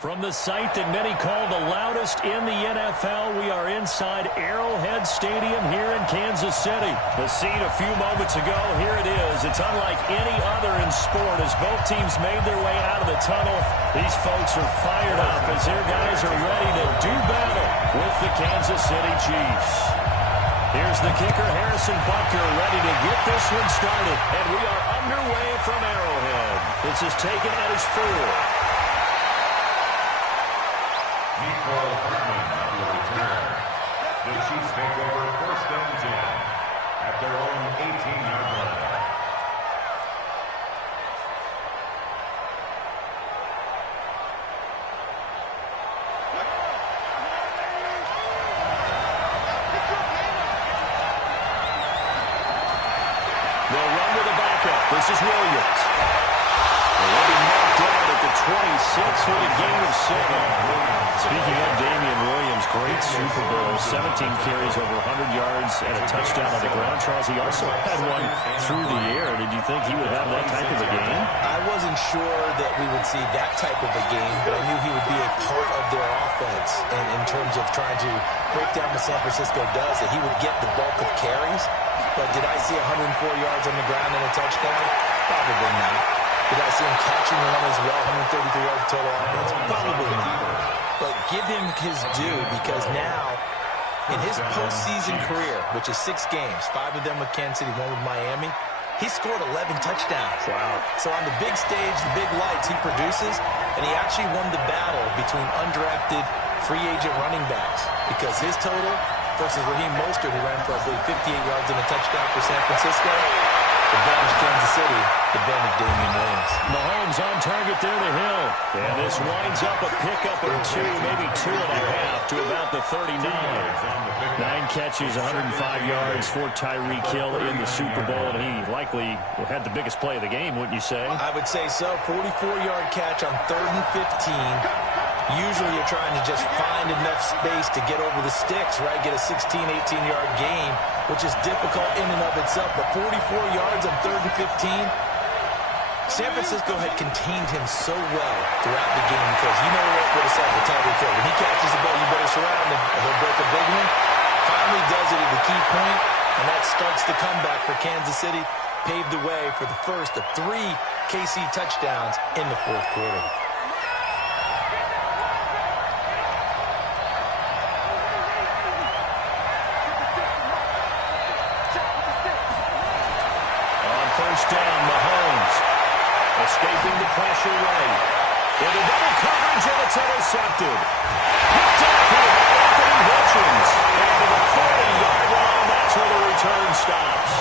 From the site that many call the loudest in the NFL, we are inside Arrowhead Stadium here in Kansas City. The scene a few moments ago, here it is. It's unlike any other in sport as both teams made their way out of the tunnel. These folks are fired up as their guys are ready to do battle with the Kansas City Chiefs. Here's the kicker, Harrison Butker, ready to get this one started. And we are underway from Arrowhead. This is taken at his 4. The Chiefs take over 1st and 10 at their own 18-yard line. They'll run with a backup. This is Williams. They'll be knocked out at the 26 with a gain of 7. Speaking of Damian Williams, great Super Bowl, 17 carries, over 100 yards, and a touchdown on the ground. Charles, he also had one through the air. Did you think he would have that type of a game? I wasn't sure that we would see that type of a game, but I knew he would be a part of their offense. And in terms of trying to break down what San Francisco does, that he would get the bulk of carries. But did I see 104 yards on the ground and a touchdown? Probably not. Did I see him catching one as well, 133 yards total offense? Probably not. But give him his due, because now, in his postseason career, which is 6 games, 5 of them with Kansas City, 1 with Miami, he scored 11 touchdowns. Wow. So on the big stage, the big lights, he produces, and he actually won the battle between undrafted free agent running backs, because his total versus Raheem Mostert, who ran for, I believe, 58 yards and a touchdown for San Francisco, advantage Kansas City, advantage Damian Williams. Mahomes on target there to Hill. And this winds up a pickup of 2, maybe 2.5 to about the 39. 9 catches, 105 yards for Tyreek Hill in the Super Bowl, and he likely had the biggest play of the game, wouldn't you say? I would say so. 44-yard catch on 3rd and 15. Usually you're trying to just find enough space to get over the sticks, right? Get a 16, 18-yard gain, which is difficult in and of itself. But 44 yards on 3rd and 15. San Francisco had contained him so well throughout the game, because you know what it's like with Tyreek Hill. When he catches the ball, you better surround him, and he'll break a big one. Finally does it at the key point, and that starts the comeback for Kansas City. Paved the way for the first of 3 KC touchdowns in the 4th quarter. Down, Mahomes escaping the pressure right. Into double coverage, and it's intercepted. Picked up here by Anthony Hitchens. And to the 40-yard line, that's where the return stops.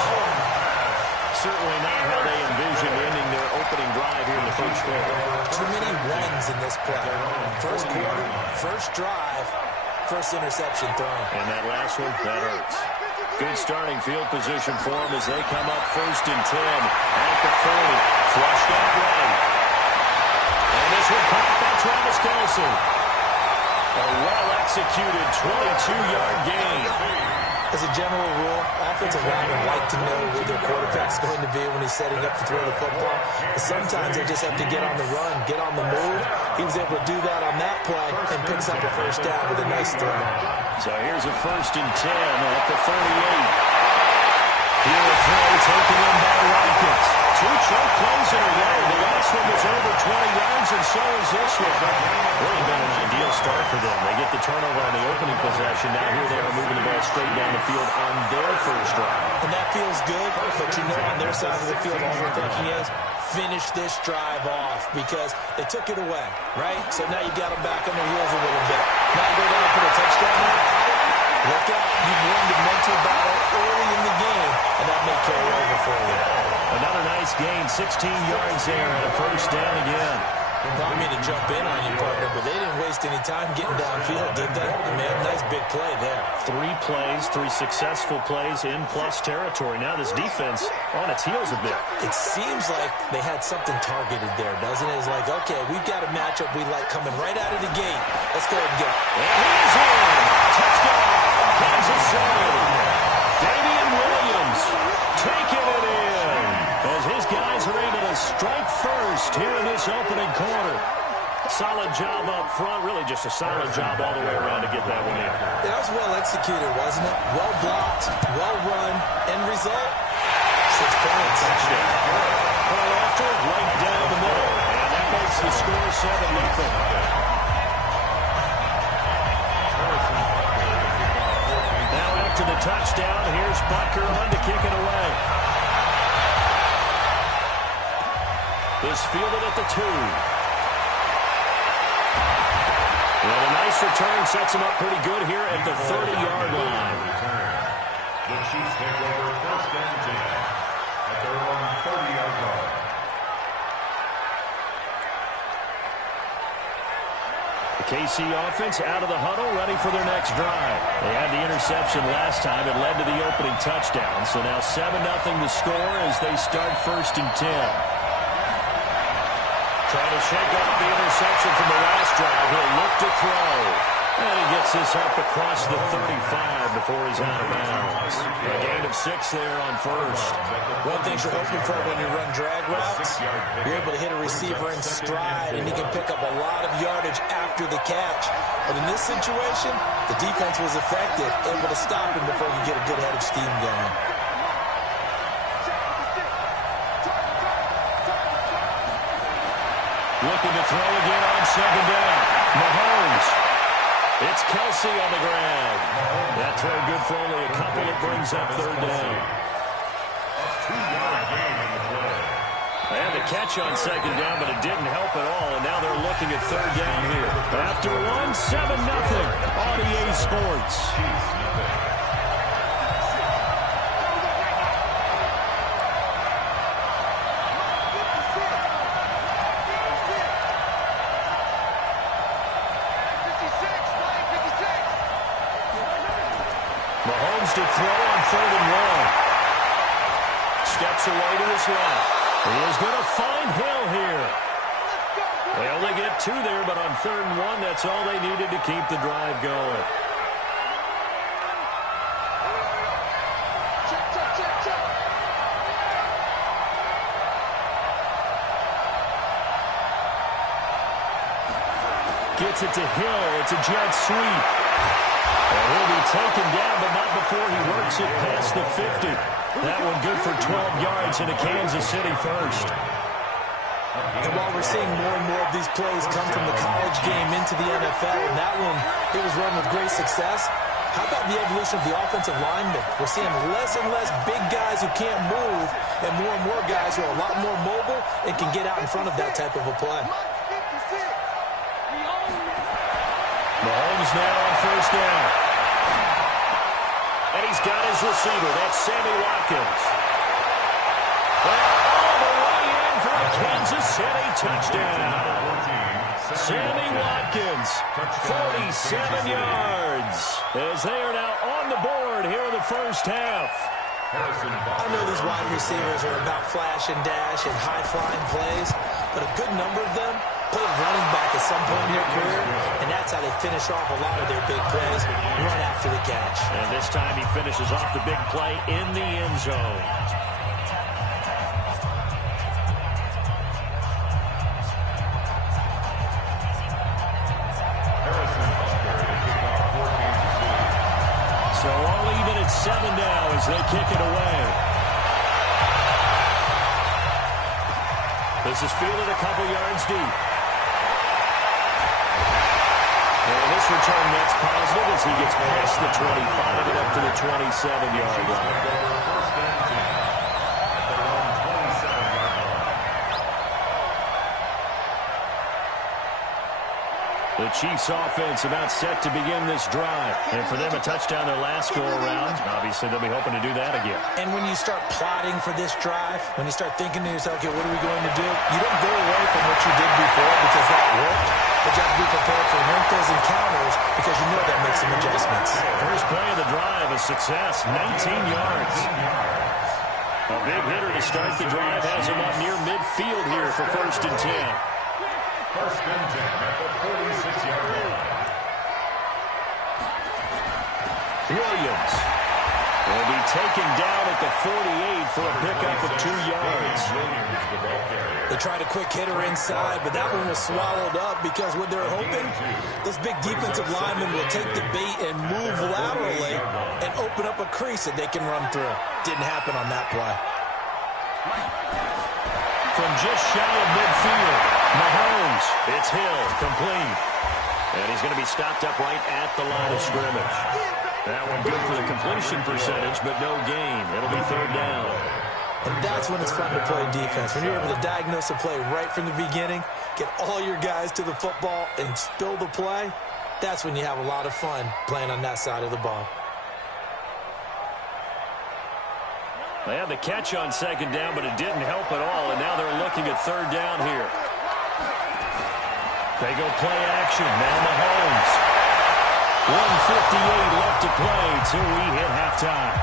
Certainly not how they envisioned ending their opening drive here in the 1st quarter. Too many ones in this play. 1st quarter, 1st drive, 1st interception thrown. And that last one, that hurts. Good starting field position for them as they come up 1st and 10 at the 40. Flushed out right. And this one caught by Travis Kelce. A well-executed 22-yard gain. As a general rule, offensive linemen like to know where their quarterback's going to be when he's setting up to throw the football. But sometimes they just have to get on the run, get on the move. He was able to do that on that play and picks up a 1st down with a nice throw. So here's a 1st and 10 at the 38. Here a throw taken in by Rockets. 2 choke plays in a row. The last one was over 20 yards, and so is this one. Really been an ideal start for them. They get the turnover on the opening possession. Now here they are moving the ball straight down the field on their 1st drive. And that feels good, but you know on their side of the field all they're thinking is, finish this drive off, because they took it away, right? So now you got them back on their heels a little bit. Now you go down and put a touchdown out. Look out, you've won the mental battle early in the game, and that may carry over for you. Another nice gain, 16 yards there, and a 1st down again. I mean to jump in on you, partner, but they didn't waste any time getting downfield, did they? Man, nice big play there. 3 plays, 3 successful plays in plus territory. Now this defense on its heels a bit. It seems like they had something targeted there, doesn't it? It's like, okay, we've got a matchup we like coming right out of the gate. Let's go ahead and get it. And he's in. Touchdown, Kansas City. Damian Williams taking it in as his guys are able to strike first here in this opening quarter. Solid job up front. Really just a solid job all the way around to get that one in. That was well executed, wasn't it? Well blocked, well run. End result, 6 points. Ball after, right down the middle. And that makes the score 7-0. Now after the touchdown, here's Butker on to kick it away. Is fielded at the 2. Well, a nice return sets him up pretty good here at the 30-yard line. The Chiefs take over first and 10 at their own 30-yard line. The KC offense out of the huddle, ready for their next drive. They had the interception last time. It led to the opening touchdown. So now 7-0 the score as they start first and 10. Trying to shake off the interception from the last drive. He'll look to throw. And he gets this up across the 35 before he's out of bounds. A gain of 6 there on first. One thing you're hoping for when you run drag routes, you're able to hit a receiver in stride, and he can pick up a lot of yardage after the catch. But in this situation, the defense was effective, able to stop him before he could get a good head of steam going. Looking to throw again on second down. Mahomes. It's Kelsey on the ground. That throw good for only a couple. It brings up third down. A 2-yard gain on the play. They had the catch on second down, but it didn't help at all. And now they're looking at third down here. After 7-0 on EA Sports. Mahomes to throw on 3rd and 1. Steps away to his left. He is going to find Hill here. They only get 2 there, but on 3rd and 1, that's all they needed to keep the drive going. Gets it to Hill. It's a jet sweep. And he'll be taken down, but not before he works it past the 50. That one good for 12 yards into Kansas City first. And while we're seeing more and more of these plays come from the college game into the NFL, and that one, it was run with great success. How about the evolution of the offensive linemen? We're seeing less and less big guys who can't move, and more guys who are a lot more mobile and can get out in front of that type of a play. Mahomes now on first down. And he's got his receiver. That's Sammy Watkins. All the way in for a Kansas City touchdown. Sammy Watkins, 47 yards. As they are now on the board here in the first half. I know these wide receivers are about flash and dash and high-flying plays, but a good number of them played running back at some point in their career, and that's how they finish off a lot of their big plays, run after the catch. And this time he finishes off the big play in the end zone. So all even at 7 now as they kick it away. This is fielded a couple yards deep. And this return that's positive as he gets past the 25 and up to the 27-yard line. The Chiefs offense about set to begin this drive. And for them, a touchdown their last go-around. Obviously, they'll be hoping to do that again. And when you start plotting for this drive, when you start thinking to yourself, okay, what are we going to do? You don't go away from what you did before because that worked. But you have to be prepared for wrinkles and counters because you know that makes some adjustments. First play of the drive, a success, 19 yards. A big hitter to start the drive has him up near midfield here for first and 10. First and 10 at the 46-yard line. Williams will be taken down at the 48 for a pickup of 2 yards. They tried a quick hitter inside, but that one was swallowed up because what they're hoping, this big defensive lineman will take the bait and move laterally and open up a crease that they can run through. Didn't happen on that play. From just shy of midfield, Mahomes, it's Hill, complete. And he's going to be stopped up right at the line of scrimmage. That one good for the completion percentage, but no gain. It'll be 3rd down. And that's when it's fun to play defense. When you're able to diagnose a play right from the beginning, get all your guys to the football and spill the play, that's when you have a lot of fun playing on that side of the ball. They had the catch on 2nd down, but it didn't help at all, and now they're looking at 3rd down here. They go play action. Now Mahomes. 1:58 left to play till we hit halftime.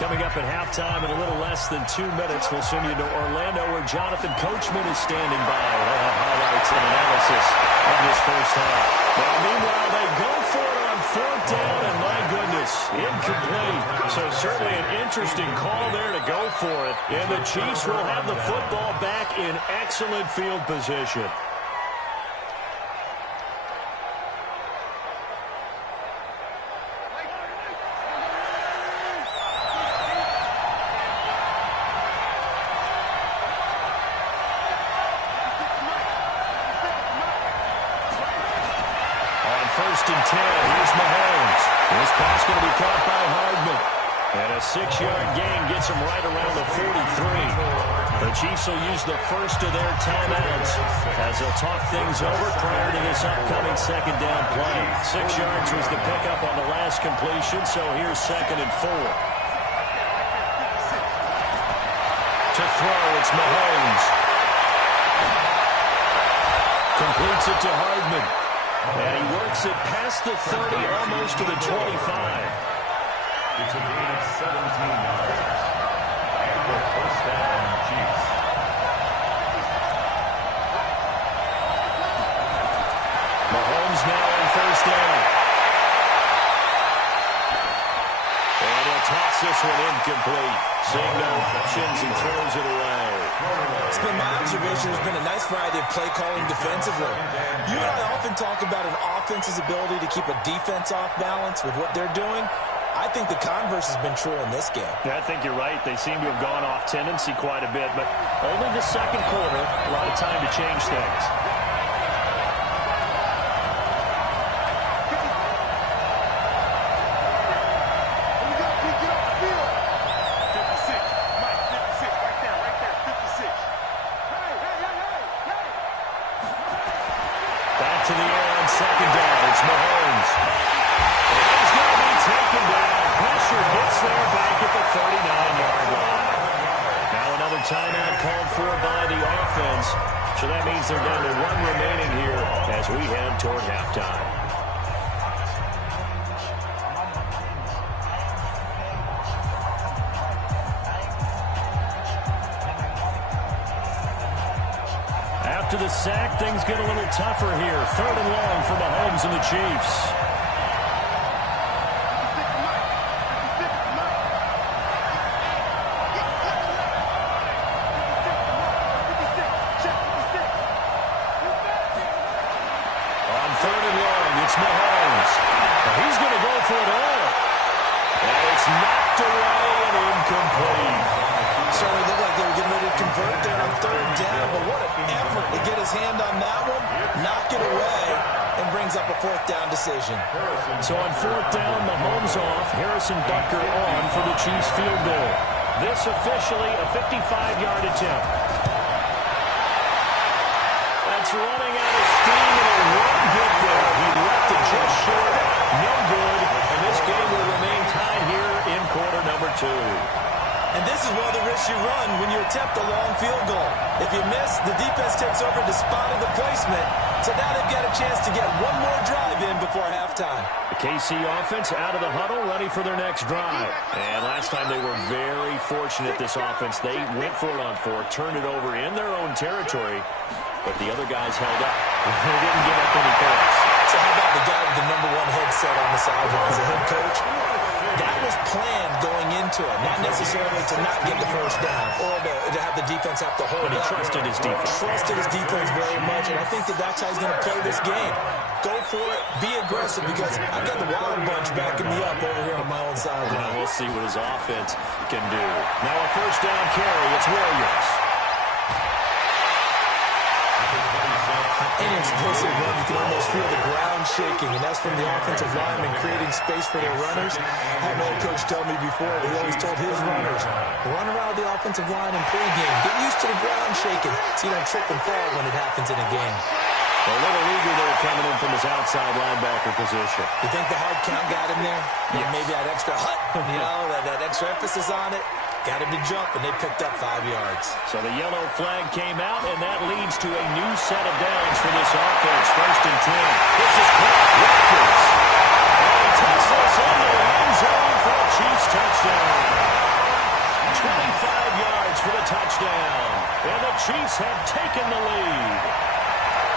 Coming up at halftime in a little less than 2 minutes, we'll send you to Orlando where Jonathan Coachman is standing by. We'll have highlights and analysis of this first half. Now, meanwhile, they go for it on 4th down, and my goodness, incomplete. So certainly an interesting call there to go for it. And the Chiefs will have the football back in excellent field position. Here's Mahomes. This pass going to be caught by Hardman. And a 6-yard gain gets him right around the 43. The Chiefs will use the first of their timeouts as they'll talk things over prior to this upcoming 2nd down play. 6 yards was the pickup on the last completion, so here's 2nd and 4. To throw, it's Mahomes. Completes it to Hardman. And he works it past the 30, almost to the 25. It's a gain of 17 yards. And the 1st down, Chiefs. Mahomes now on 1st down. And he'll toss this one incomplete. Seeing no options, he throws it away. It's been my observation. There's been a nice variety of play calling defensively. You and I often talk about an offense's ability to keep a defense off balance with what they're doing. I think the converse has been true in this game. Yeah, I think you're right. They seem to have gone off tendency quite a bit, but only the 2nd quarter, a lot of time to change things. To the air on 2nd down. It's Mahomes. And he's going to be taken down. Pressure gets there back at the 39-yard line. Now another timeout called for by the offense. So that means they're down to 1 remaining here as we head toward halftime. After the sack, things get a little tougher here. 3rd and long for Mahomes and the Chiefs. On 3rd and long, it's Mahomes. He's going to go for it all. And it's knocked away and incomplete. Certainly looked like they were getting ready to convert there on 3rd down, but what an effort to get his hand on that one, knock it away, and brings up a 4th down decision. So on 4th down, Mahomes off, Harrison Butker on for the Chiefs field goal. This officially a 55-yard attempt. That's running out of steam, and it won't get there. He left it just short, no good, and this game will remain tied here in quarter number 2. And this is one of the risks you run when you attempt a long field goal. If you miss, the defense takes over to spot the placement. So now they've got a chance to get one more drive in before halftime. The KC offense out of the huddle, ready for their next drive. And last last time they were very fortunate, this offense. They went for it on 4, turned it over in their own territory, but the other guys held up. They didn't give up any points. So how about the guy with the #1 headset on the sideline as a head coach? That was planned going into it, not necessarily to not get the first down or to have the defense have to hold But he up. trusted his defense. Trusted his defense very much, and I think that's how he's going to play this game. Go for it, be aggressive, because I've got the Wild Bunch backing me up over here on my own sideline. We'll see what his offense can do. Now a first down carry. It's Williams. Any explosive run, you can almost feel the ground shaking, and that's from the offensive linemen creating space for their runners. I had an old coach tell me before that he always told his runners, run around the offensive line in pregame. Get used to the ground shaking so you don't trip and fall when it happens in a game. A little eager there coming in from his outside linebacker position. You think the hard count got him there? Yeah. Maybe that extra that extra emphasis on it. Got him to jump, and they picked up 5 yards. So the yellow flag came out, and that leads to a new set of downs for this offense. 1st and 10. This is caught. Watkins. And he takes this into the end zone for a Chiefs touchdown. 25 yards for the touchdown. And the Chiefs have taken the lead.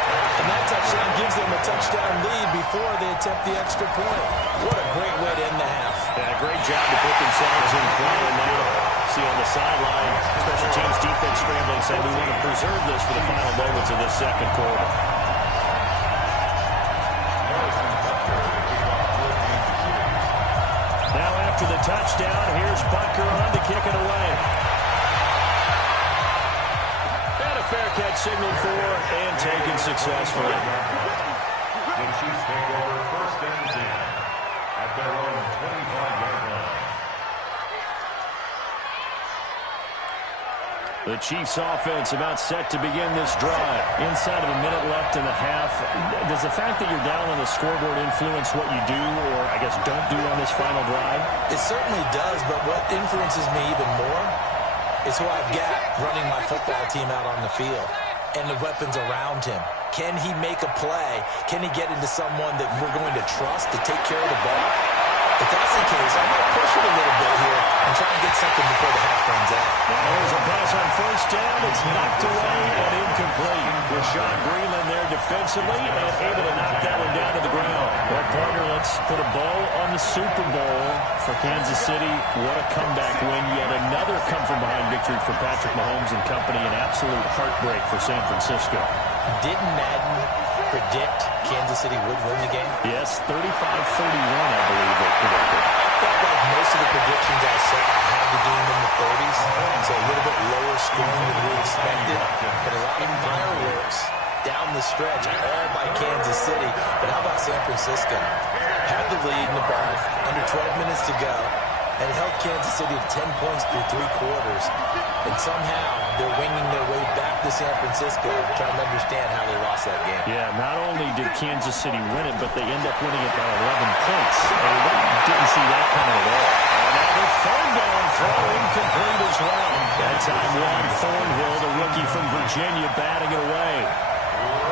And that touchdown gives them a touchdown lead before they attempt the extra point. What a great way to end the half. Yeah, great job to put themselves in front. And now, see on the sideline, special teams defense scrambling, saying we want to preserve this for the final moments of this second quarter. Now after the touchdown, here's Butker on to kick it away. And a fair catch signaled for and taken successfully. The Chiefs take over 1st and 10 at their own 25-yard line. The Chiefs offense about set to begin this drive. Inside of a minute left in the half. Does the fact that you're down on the scoreboard influence what you do, or I guess don't do on this final drive? It certainly does, but what influences me even more is who I've got running my football team out on the field and the weapons around him. Can he make a play? Can he get into someone that we're going to trust to take care of the ball? If that's the case, I'm going to push it a little bit here and try and get something before the half runs out. There's a pass on 1st down. It's knocked away and incomplete. Rashad Breeland there defensively and able to knock that one down to the ground. Well, partner, let's put a bow on the Super Bowl for Kansas City. What a comeback win. Yet another come-from-behind victory for Patrick Mahomes and company. An absolute heartbreak for San Francisco. Didn't Madden predict Kansas City would win the game? Yes, 35-31, I believe they predicted. I felt like most of the predictions I saw had the game in the 30s, so a little bit lower scoring than we expected, but a lot of fireworks down the stretch, all by Kansas City. But how about San Francisco? Had the lead in the ball, under 12 minutes to go, and it held Kansas City to 10 points through 3 quarters. And somehow they're winging their way back to San Francisco, trying to understand how they lost that game. Yeah, not only did Kansas City win it, but they end up winning it by 11 points. And we didn't see that coming at all. And now the 3rd down throw incomplete as well. That time Juan Thornhill, the rookie from Virginia, batting it away.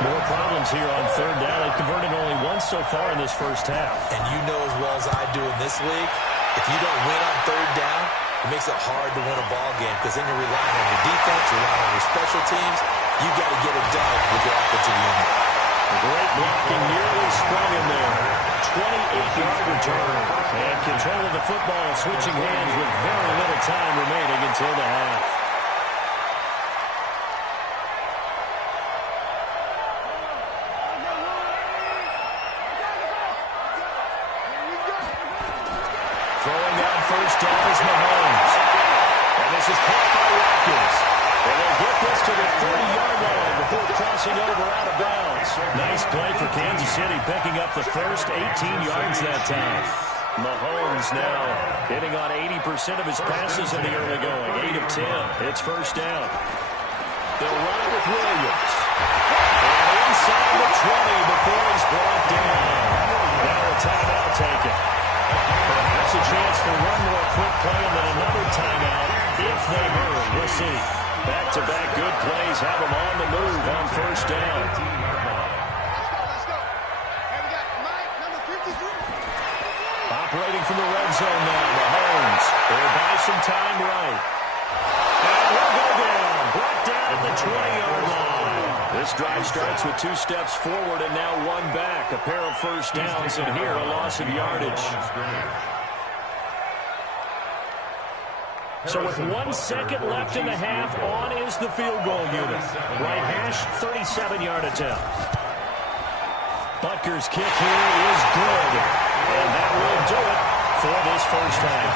More problems here on 3rd down. They've converted only once so far in this first half. And you know as well as I do in this league, if you don't win on 3rd down, it makes it hard to win a ball game because then you're relying on your defense, you're relying on your special teams. You've got to get it done with your offensive unit. Great blocking, nearly sprung him there. 28-yard return. And control of the football, switching hands with very little time remaining until the half. Throwing down 1st down is Mahomes. And this is caught by Watkins. And they'll get this to the 30-yard line before crossing over out of bounds. Nice play for Kansas City, picking up the first 18 yards that time. Mahomes now hitting on 80% of his passes in the early going. 8 of 10. It's 1st down. They'll run it with Williams. And inside the 20 before he's brought down. Now a timeout taken. Perhaps a chance for one more quick play and then another timeout if they hurry. We'll see. Back-to-back good plays have them on the move on 1st down. Operating from the red zone now, Mahomes. They're by timed right. And he'll go down. Brought down at the 20-yard line. This drive starts with 2 steps forward and now 1 back. A pair of first downs, and here a loss of yardage. So with 1 second left in the half, on is the field goal unit. Right hash, 37-yard attempt. Butker's kick here is good. And that will do it for this first half.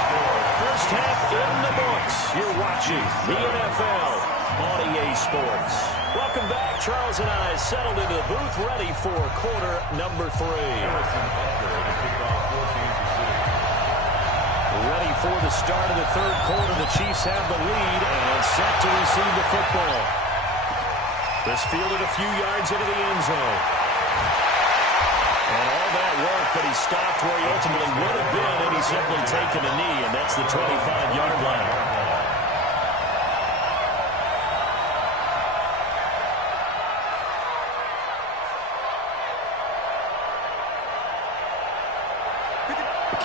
First half in the books. You're watching the NFL on EA Sports. Welcome back. Charles and I settled into the booth, ready for quarter number 3. Ready for the start of the third quarter. The Chiefs have the lead and set to receive the football. This fielded a few yards into the end zone. And all that work, but he stopped where he ultimately would have been, and he's simply taken a knee, and that's the 25-yard line.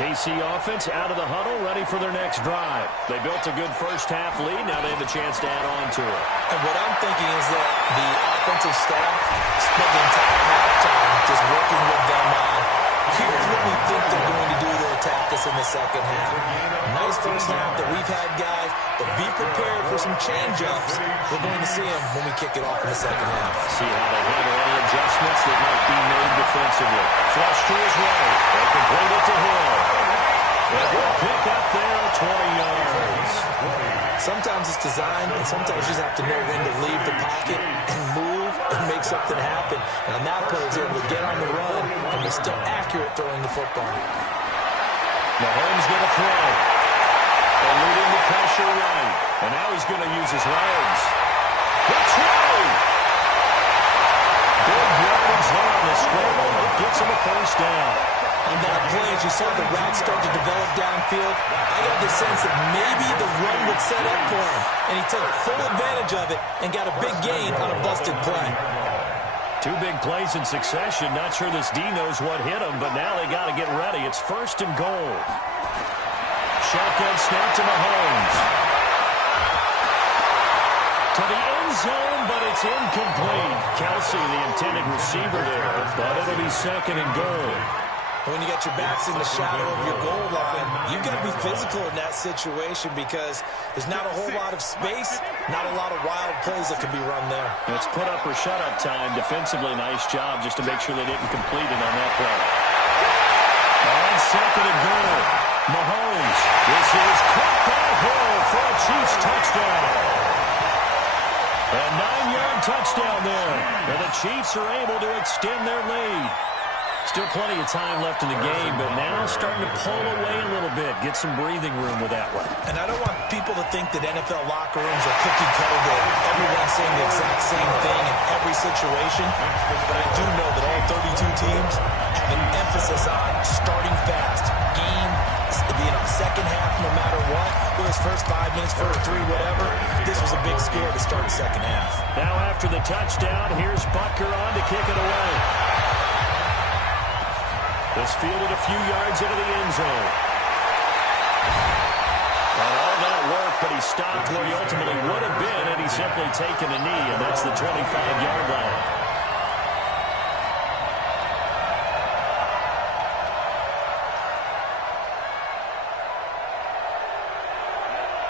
KC offense out of the huddle, ready for their next drive. They built a good first-half lead. Now they have a chance to add on to it. And what I'm thinking is that the offensive staff spent the entire halftime just working with them on, here's what we think they're going to do to attack us in the second half. Nice first half that we've had, guys, but be prepared for some change-ups. We're going to see them when we kick it off in the second half. See how they handle any adjustments that might be made defensively. Flush to his right. They complete it to Hill. A good pick up there at 20 yards. Sometimes it's designed, and sometimes you just have to know when to leave the pocket and move and make something happen. And on that play, he's able to get on the run and be still accurate throwing the football. Mahomes going to throw. Eluding the pressure right. And now he's going to use his legs. The throw! Good yardage there on the scramble. It gets him a first down. On that play, as you saw the route start to develop downfield, I got the sense that maybe the run would set up for him. And he took full advantage of it and got a big gain on a busted play. 2 big plays in succession. Not sure this D knows what hit him, but now they got to get ready. It's first and goal. Shotgun snap to Mahomes. To the end zone, but it's incomplete. Kelsey, the intended receiver there, but it'll be second and goal. When you got your backs in the shadow of your goal line, you've got to be physical in that situation because there's not a whole lot of space, not a lot of wild plays that can be run there. It's put up or shut up time. Defensively, nice job just to make sure they didn't complete it on that play. On second and goal, Mahomes. This is caught by Hill for a Chiefs touchdown. A 9-yard touchdown there. And the Chiefs are able to extend their lead. Still plenty of time left in the game, but now starting to pull away a little bit, get some breathing room with that one. And I don't want people to think that NFL locker rooms are cookie cutter, that everyone's saying the exact same thing in every situation. But I do know that all 32 teams have an emphasis on starting fast, game, second half no matter what. Whether it's first 5 minutes, first 3, whatever. This was a big score to start the second half. Now after the touchdown, here's Butker on to kick it away. This fielded a few yards into the end zone. And all that work, but he stopped where he ultimately would have been, and he's simply taken a knee, and that's the 25-yard line.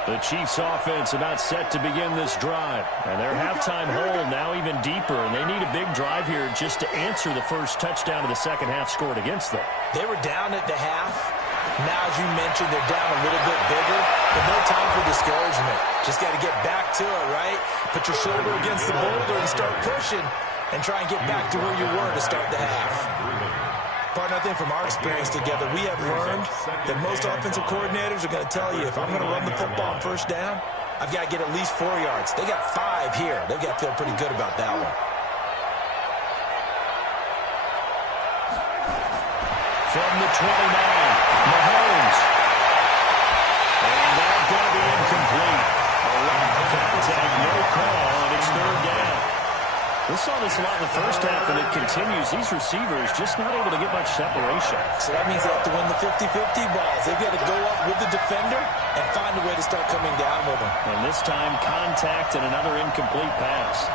The Chiefs offense about set to begin this drive. And their halftime hole now even deeper. And they need a big drive here just to answer the first touchdown of the second half scored against them. They were down at the half. Now, as you mentioned, they're down a little bit bigger. But no time for discouragement. Just got to get back to it, right? Put your shoulder against the boulder and start pushing. And try and get back to where you were to start the half. Partner, I think from our experience together, we have learned that most offensive coordinators are going to tell you, if I'm going to run the football on first down, I've got to get at least 4 yards. They got 5 here. They've got to feel pretty good about that one. From the 29, Mahomes. And that's going to be incomplete. A lot of contact, no call, and it's third down. We saw this a lot in the first half, and it continues. These receivers just not able to get much separation. So that means they have to win the 50-50 balls. They've got to go up with the defender and find a way to start coming down with them. And this time, contact and another incomplete pass.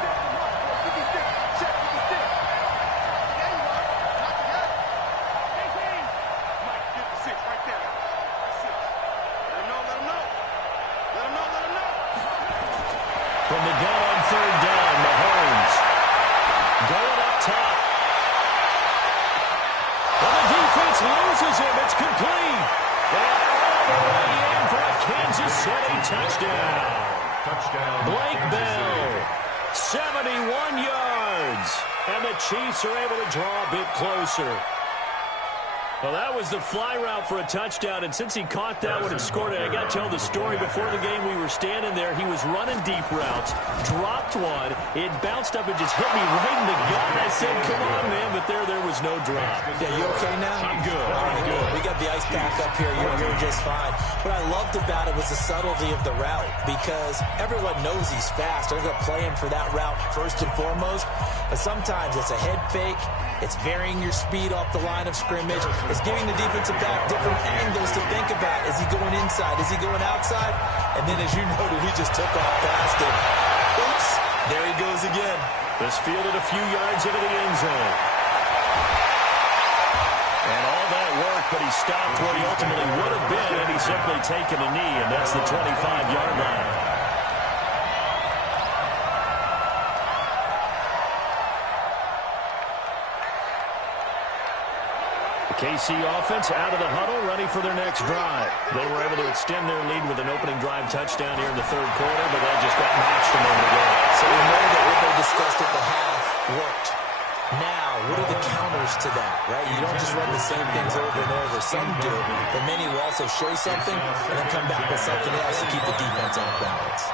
From the gun on third down, Mahomes going up top. And the defense loses him. It's complete. And all the way in for a Kansas City touchdown. Blake Bell, 71 yards. And the Chiefs are able to draw a bit closer. Well, that was the fly route for a touchdown, and since he caught that one and scored it, I got to tell the story. Before the game, we were standing there. He was running deep routes, dropped one. It bounced up and just hit me right in the gut. I said, come on, man, but there was no drop. Yeah, you okay now? I'm good. All right, good. We got the ice pack up here. You're just fine. What I loved about it was the subtlety of the route, because everyone knows he's fast. They're going to play him for that route first and foremost, but sometimes it's a head fake. It's varying your speed off the line of scrimmage. It's giving the defensive back different angles to think about. Is he going inside? Is he going outside? And then, as you noted, he just took off fast and, oops, there he goes again. This fielded a few yards into the end zone. And all that work, but he stopped where he ultimately would have been, and he's simply taken a knee, and that's the 25-yard line. KC offense out of the huddle, ready for their next drive. They were able to extend their lead with an opening drive touchdown here in the third quarter, but that just got matched a moment ago. So we know that what they discussed at the half worked. Now, what are the counters to that, right? You don't just run the same things over and over. Some do, but many will also show something and then come back with something else to keep the defense on balance.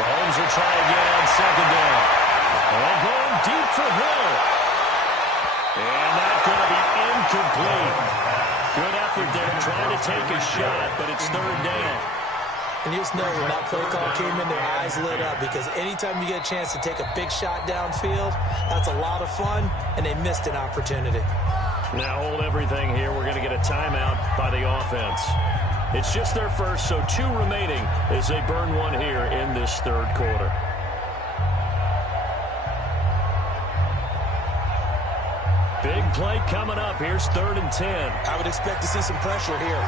Mahomes will try again on second down. And going deep for Hill. And that's going to be incomplete. Good effort there trying to take a shot, but it's third down. And you just know when that play call came in, their eyes lit up, because anytime you get a chance to take a big shot downfield, that's a lot of fun, and they missed an opportunity. Now hold everything here. We're going to get a timeout by the offense. It's just their first, so 2 remaining as they burn one here in this third quarter. Big play coming up. Here's 3rd and 10. I would expect to see some pressure here.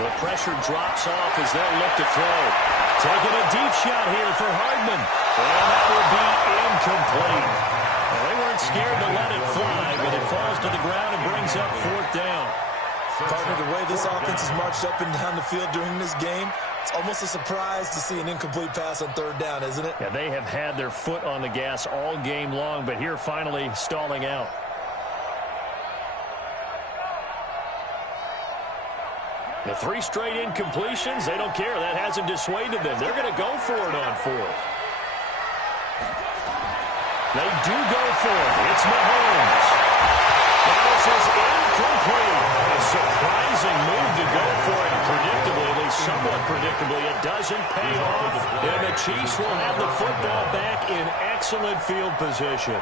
The pressure drops off as they'll look to throw. Taking a deep shot here for Hardman. And that will be incomplete. Well, they weren't scared to let it fly, but it falls to the ground and brings up 4th down. Partner, the way this offense has marched up and down the field during this game, it's almost a surprise to see an incomplete pass on 3rd down, isn't it? Yeah, they have had their foot on the gas all game long, but here finally stalling out. The 3 straight incompletions, they don't care. That hasn't dissuaded them. They're going to go for it on 4th. They do go for it. It's Mahomes. And this is incomplete. A surprising move to go for it. Predictably, at least somewhat predictably, it doesn't pay off. And the Chiefs will have the football back in excellent field position.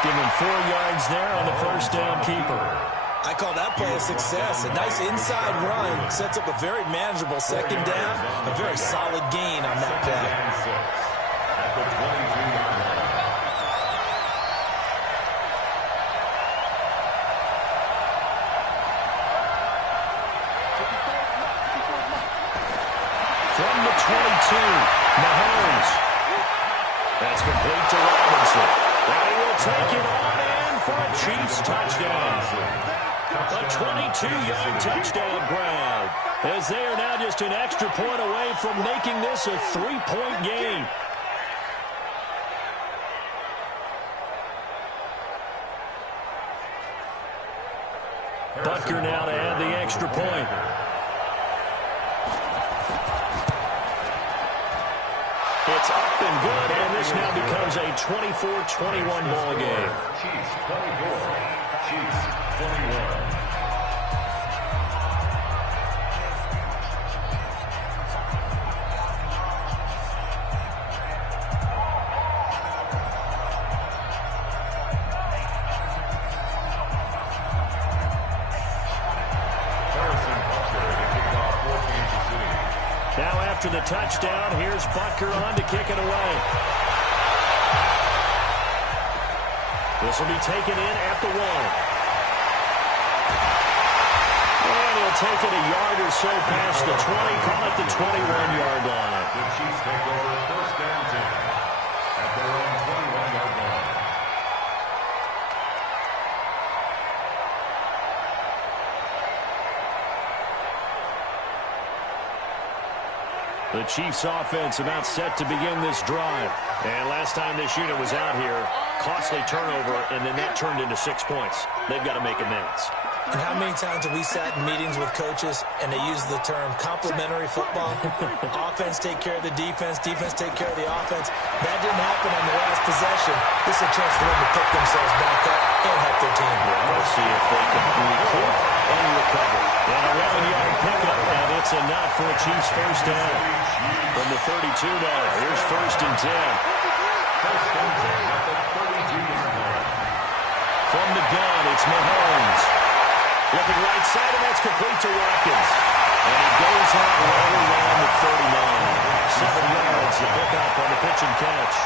Give him 4 yards there on the first down keeper. I call that play a success. A nice inside run sets up a very manageable second down. A very solid gain on that play. At the 23-yard line. From the 22, Mahomes. That's complete to Robinson. And he will take it on in for a Chiefs touchdown. A 22-yard touchdown grab, as they are now just an extra point away from making this a 3-point game. Butker now to add the extra point. It's up and good, and this now becomes a 24-21 ball game. Chiefs 24, Chiefs 21. After the touchdown, here's Butker on to kick it away. This will be taken in at the 1. And he'll take it a yard or so past the 20, call it the 21-yard line. The Chiefs take over first and 10 at their own 21-yard line. The Chiefs offense about set to begin this drive. And last time this unit was out here, costly turnover, and then that turned into 6 points. They've got to make amends. And how many times have we sat in meetings with coaches and they use the term complementary football? Offense take care of the defense, defense take care of the offense. That didn't happen on the last possession. This is a chance for them to pick themselves back up and help their team. We'll see if they can recoup and recover. An 11-yard pickup, and it's enough for a Chiefs first down. From the 32 now, here's first and 10. First and 10 at the 32-yard line. From the gun, it's Mahomes. Looking right side, and that's complete to Watkins. And he goes out right around the 39. 7 yards to pick up on the pitch and catch.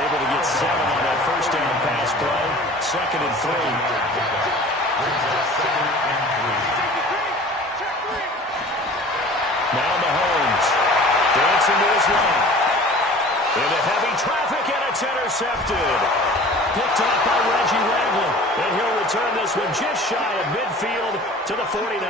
Able to get 7 on that first down pass play. Second and 3. Brings up second and 3. Now Mahomes. Dancing to his left. Into heavy traffic, and it's intercepted. Picked up by Reggie Ragland. And he'll return this one just shy of midfield to the 49.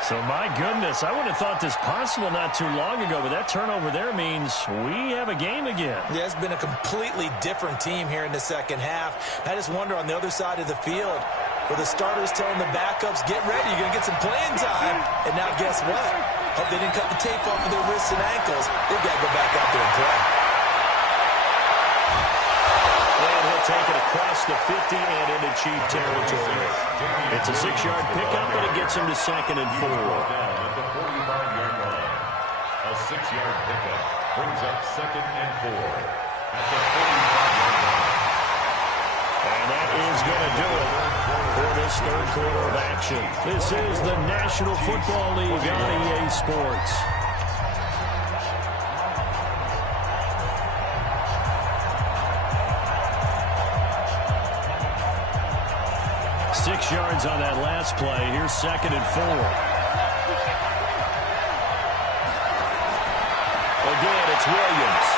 So, my goodness, I wouldn't have thought this possible not too long ago, but that turnover there means we have a game again. Yeah, it's been a completely different team here in the second half. I just wonder on the other side of the field, where the starters telling the backups, get ready, you're going to get some playing time. And now guess what? Hope they didn't cut the tape off of their wrists and ankles. They've got to go back out there and play. And he'll take it across the 50 and into Chief territory. It's a 6-yard pickup, but it gets him to second and 4. Down at the 45-yard line. A 6-yard pickup brings up second and 4 at the 45-yard line. And that is going to do it for this third quarter of action. This is the National Football League on EA Sports. Yards on that last play. Here's second and 4. Again, it's Williams.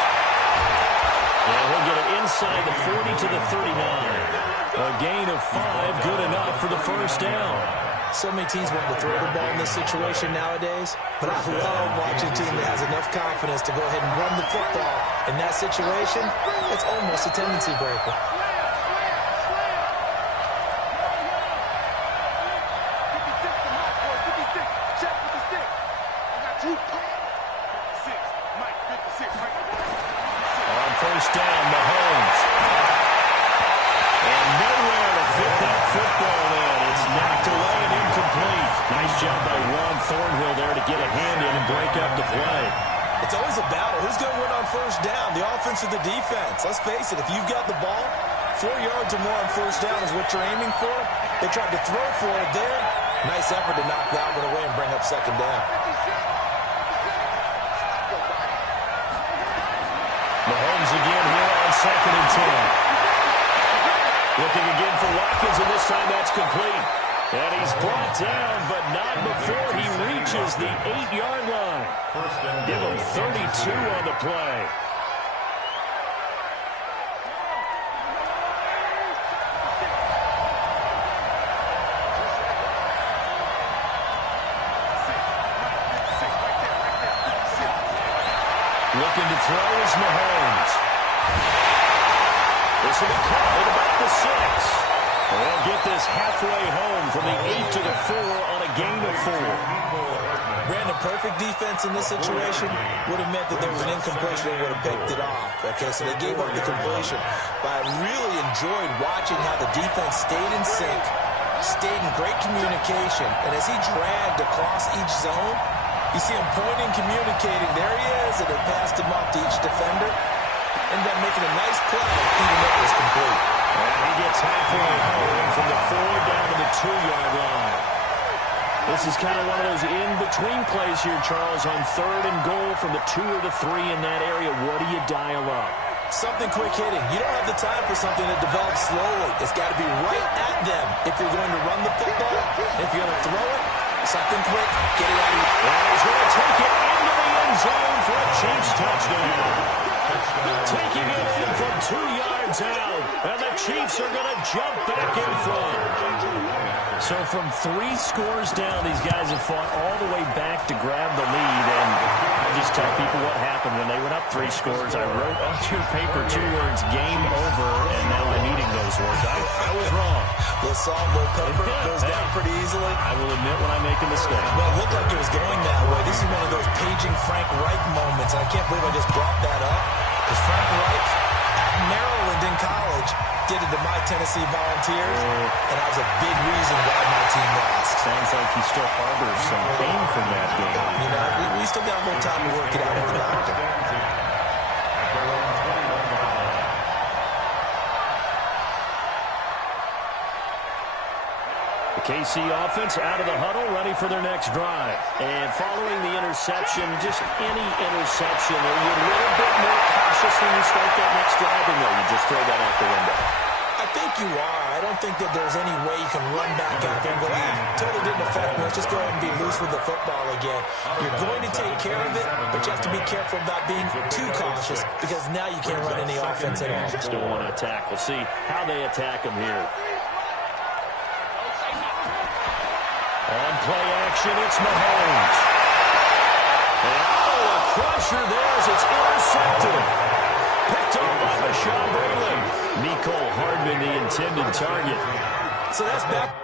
And he'll get it inside the 40 to the 39. A gain of 5, good enough for the first down. So many teams want to throw the ball in this situation nowadays, but I love watching a team that has enough confidence to go ahead and run the football. In that situation, it's almost a tendency breaker. First down, Mahomes. And nowhere to fit that football in. It's knocked away and incomplete. Nice job by Juan Thornhill there to get a hand in and break up the play. It's always a battle. Who's going to win on first down, the offense or the defense? Let's face it, if you've got the ball, 4 yards or more on first down is what you're aiming for. They tried to throw for it there. Nice effort to knock that one away and bring up second down. Mahomes again here on second and 10. Looking again for Watkins, and this time that's complete. And he's brought down, but not before he reaches the 8-yard line. Give him 32 on the play. Looking to throw is Mahomes. This will be caught at about the 6. They'll get this halfway home from the 8 to the 4 on a gain of 4. Brandon, perfect defense in this situation would have meant that there was an incompletion and would have picked it off. Okay, so they gave up the completion. But I really enjoyed watching how the defense stayed in sync, stayed in great communication, and as he dragged across each zone, you see him pointing, communicating. There he is, and it passed him up to each defender. Ended up making a nice play, even though it was complete. And he gets halfway home from the 4 down to the 2-yard line. This is kind of one of those in-between plays here, Charles, on 3rd and goal from the 2 or the 3 in that area. What do you dial up? Something quick hitting. You don't have the time for something that develops slowly. It's got to be right at them if you're going to run the football. If you're going to throw it, something quick, get it out of your... And he's going to take it into the end zone for a Chiefs touchdown. Taking it in from 2 yards out, and the Chiefs are going to jump back in front. So from 3 scores down, these guys have fought all the way back to grab the lead, and I just tell people what happened when they went up 3 scores. I wrote onto your paper 2 words, game over, and now I'm eating those words. I was wrong. Little salt, little pepper, goes down pretty easily. I will admit when I make a mistake. Well, it looked like it was going that way. This is one of those paging Frank Reich moments, and I can't believe I just brought that up. Because Frank Reich at Maryland in college did it to my Tennessee Volunteers, and that was a big reason why my team lost. Sounds like he still harbors some pain from that game. You know, we still got a little time to work it out with the doctor. The KC offense out of the huddle, ready for their next drive. And following the interception, just any interception, are you a little bit more cautious when you start that next drive, or no, you just throw that out the window? I think you are. I don't think that there's any way you can run back out there and go, totally didn't affect me. Let's just go ahead and be loose with the football again. You're going to take care of it, but you have to be careful about being too cautious because now you can't run any offense at all. Still want to attack. We'll see how they attack them here. On play action, it's Mahomes. And a crusher there as it's intercepted. Picked up by Rashawn Berlin. Nicole Hardman, the intended target. So that's back.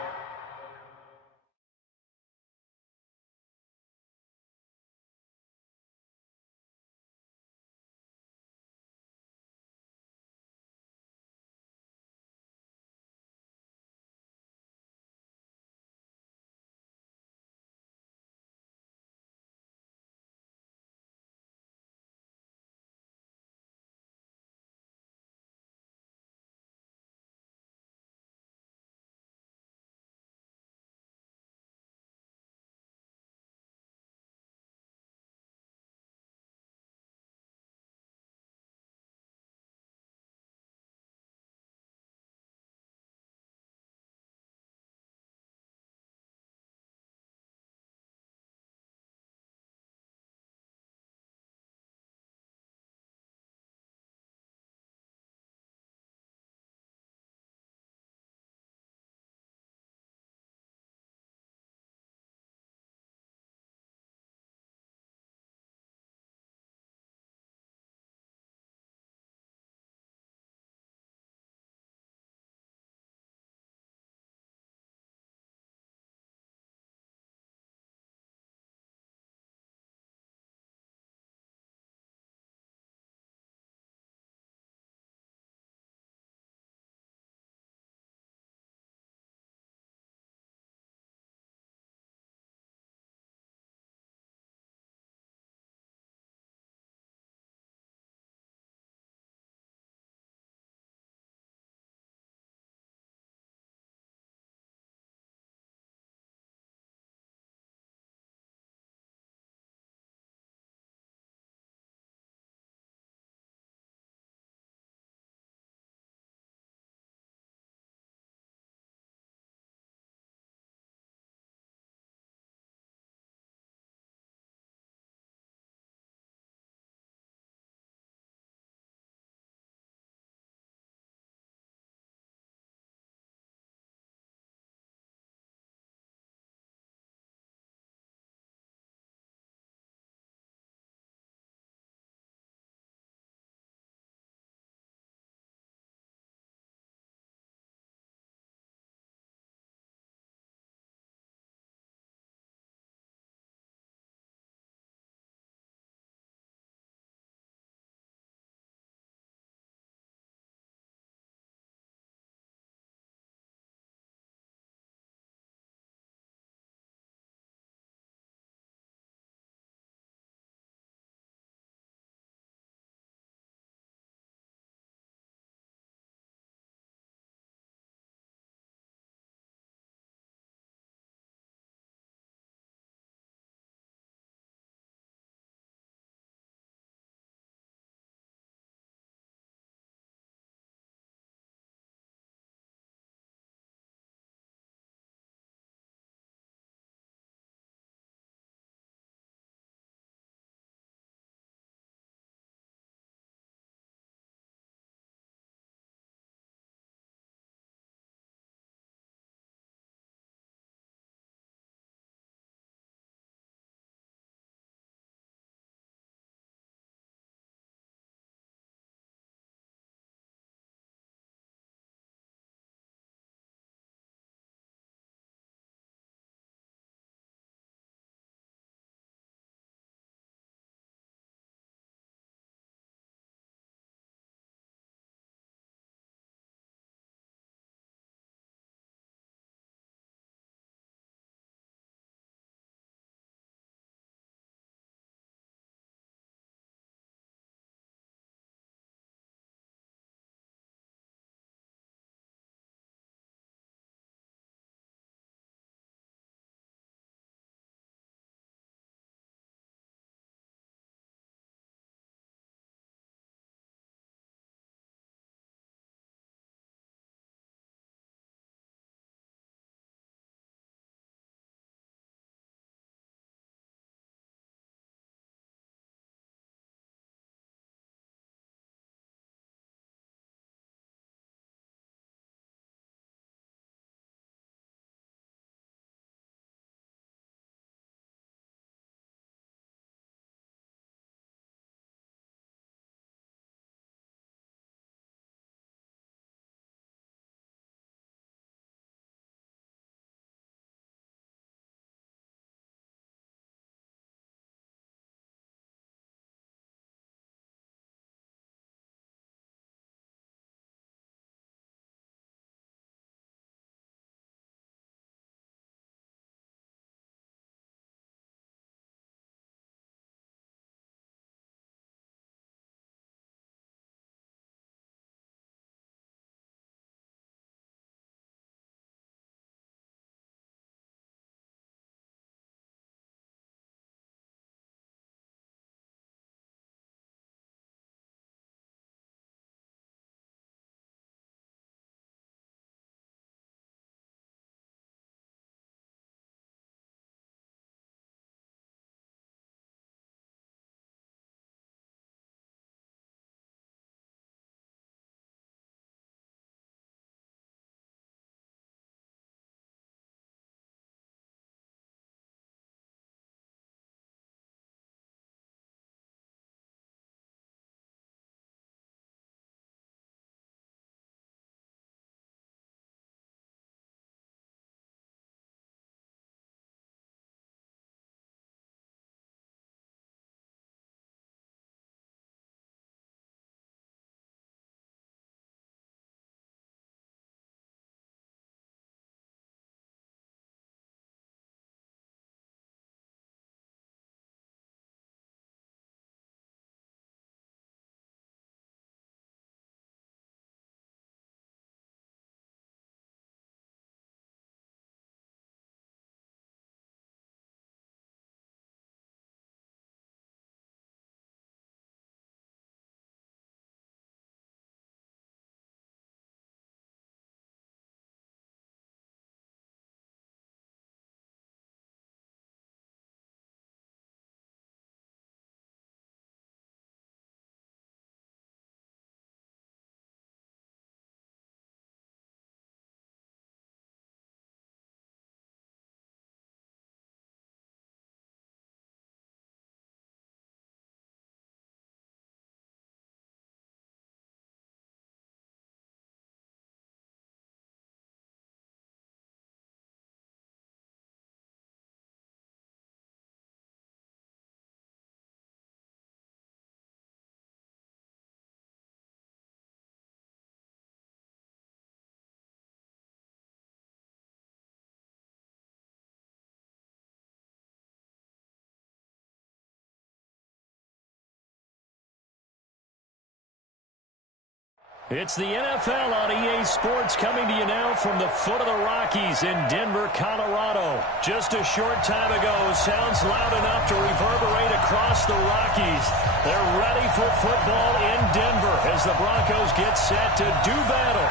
It's the NFL on EA Sports coming to you now from the foot of the Rockies in Denver, Colorado. Just a short time ago, sounds loud enough to reverberate across the Rockies. They're ready for football in Denver as the Broncos get set to do battle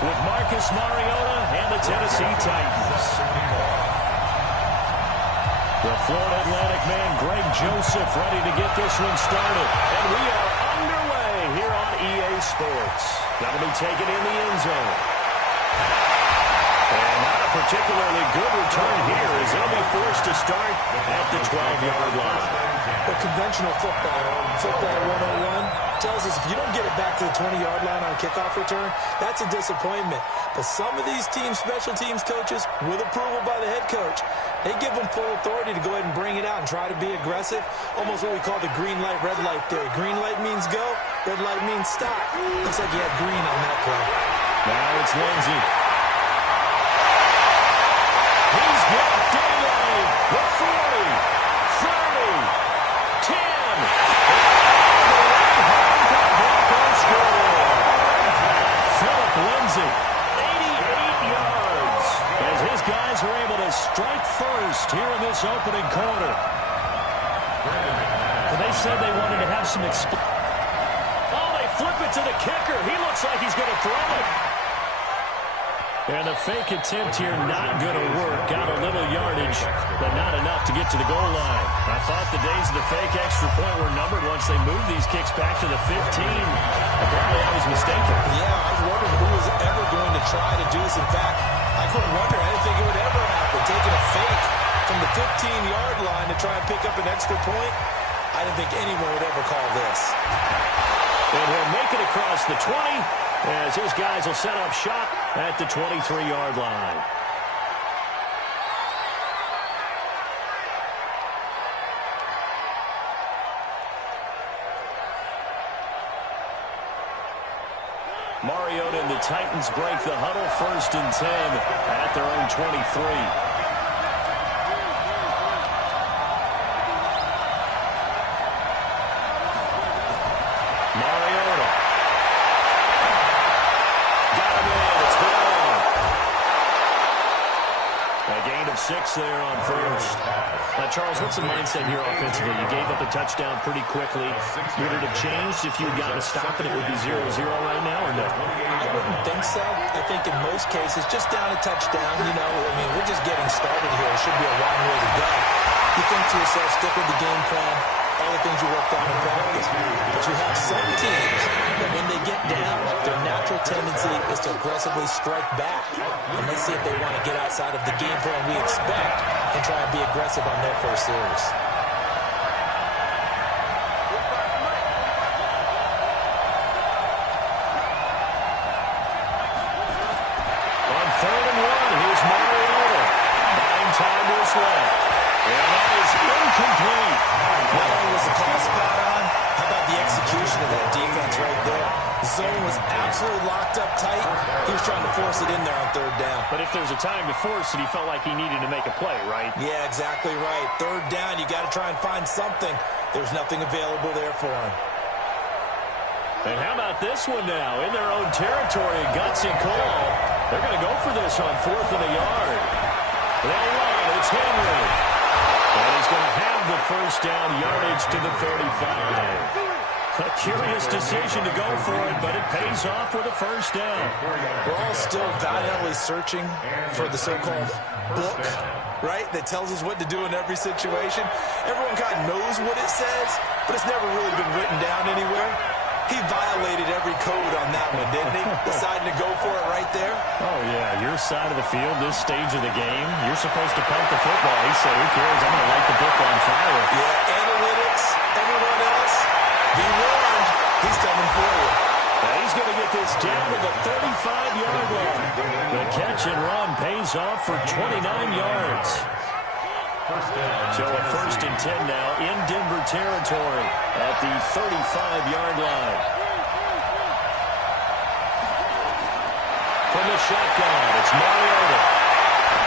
with Marcus Mariota and the Tennessee Titans. The Florida Atlantic man, Greg Joseph, ready to get this one started. And we are underway here on EA Sports. That'll be taken in the end zone. And not a particularly good return here as they'll be forced to start at the 12-yard line. But conventional football 101, tells us if you don't get it back to the 20-yard line on a kickoff return, that's a disappointment. But some of these special teams coaches, with approval by the head coach, they give them full authority to go ahead and bring it out and try to be aggressive. Almost what we call the green light, red light theory. Green light means go, red light means stop. Looks like you had green on that play. Now it's Lindsey. He's got daylight. The 40, 30, 10. Philip Lindsey, 88 yards. As his guys are able to strike first here in this opening quarter. And they said they wanted to have some Oh, they flip it to the kicker. He looks like he's going to throw it. And the fake attempt here not going to work. Got a little yardage, but not enough to get to the goal line. I thought the days of the fake extra point were numbered once they moved these kicks back to the 15. Apparently I was mistaken. Yeah, I was wondering who was ever going to try to do this. In fact, I couldn't wonder. I didn't think it would ever happen. Taking a fake from the 15-yard line to try and pick up an extra point, I didn't think anyone would ever call this. And he'll make it across the 20 as his guys will set up shop at the 23-yard line. Mariota and the Titans break the huddle, 1st and 10 at their own 23. Six there on first. Now, Charles, what's the mindset here offensively? You gave up a touchdown pretty quickly. Would it have changed if you had gotten a stop and it would be 0-0 right now, or no? I wouldn't think so. I think in most cases, just down a touchdown, we're just getting started here. It should be a long way to go. You think to yourself, stick with the game plan, all the things you worked on in practice. But you have some teams that when they get down, their natural tendency is to aggressively strike back. And let's see if they want to get outside of the game plan we expect and try and be aggressive on their first series. On 3rd and 1, here's Mariota. Buying time to his left. And that is incomplete. Not only was the call spot on, how about the execution of that defense right there? The zone was absolutely locked up tight. He was trying to force it in there on 3rd down. But if there's a time to force it, he felt like he needed to make a play, right? Yeah, exactly right. 3rd down, you got to try and find something. There's nothing available there for him. And how about this one now? In their own territory, gutsy call. They're going to go for this on 4th and a yard. They'll run. It's Henry. And he's going to have the first down, yardage to the 35. A curious decision to go for it, but it pays off with a first down. We're all still valiantly searching for the so-called book, right, that tells us what to do in every situation. Everyone kind of knows what it says, but it's never really been written down anywhere. He violated every code on that one, didn't he? Deciding to go for it right there. Oh, yeah, your side of the field, this stage of the game, you're supposed to punt the football. He said, who cares? I'm going to light the book on fire. Yeah, analytics, everyone else, be warned. He's coming for you. Now he's going to get this down to the 35-yard line. The catch and run pays off for 29 yards. So a 1st and 10 now in Denver territory at the 35-yard line. From the shotgun, it's Mariota.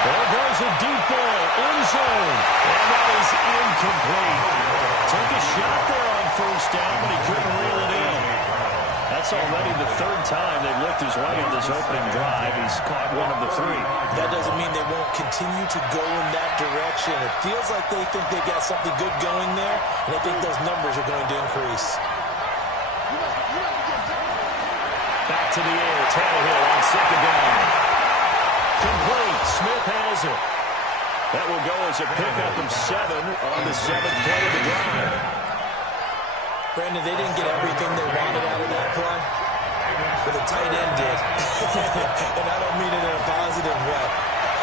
There goes a deep ball, end zone, and that is incomplete. Took a shot there on 1st down, but he couldn't reel it in. That's That's already the third time they've looked his way on this opening drive. He's caught one of the three. That doesn't mean they won't continue to go in that direction. It feels like they think they got something good going there, and I think those numbers are going to increase. Back to the air. Tannehill on second down. Complete. Smith has it. That will go as a pickup of 7 on the 7th play of the drive. Brandon, they didn't get everything they wanted out of that play, but the tight end did. And I don't mean it in a positive way.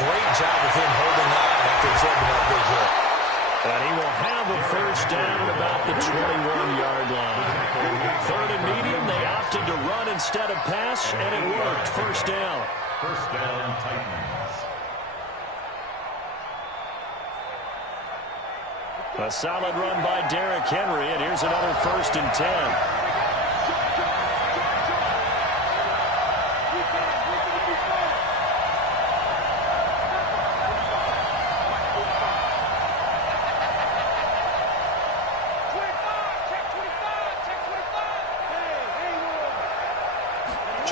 Great job of him holding on after absorbing that big hit. And he will have a first down at about the 21-yard line. Third and medium, they opted to run instead of pass, and it worked. First down. First down, Titans. A solid run by Derrick Henry, and here's another 1st and 10.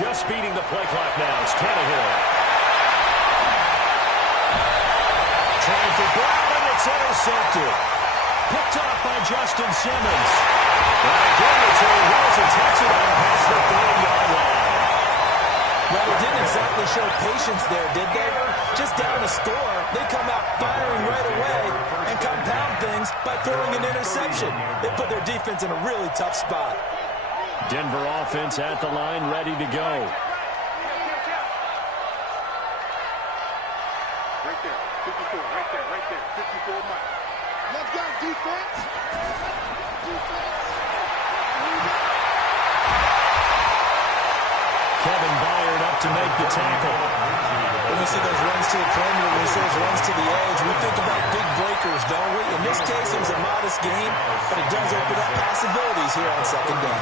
Just beating the play clock now. It's Tannehill. Trying for Brown, and it's intercepted. Picked off by Justin Simmons. And again, return Wilson takes it on past the 30-yard line. Well, they didn't exactly show patience there, did they? Just down a score, they come out firing right away and compound things by throwing an interception. They put their defense in a really tough spot. Denver offense at the line, ready to go. Right there, 54, right there, 54 Mike. Let's go, defense. Kevin Byard up to make the tackle. When we see those runs to the perimeter, when we see those runs to the edge, we think about big breakers, don't we? In this case, it was a modest game, but it does open up possibilities here on second down.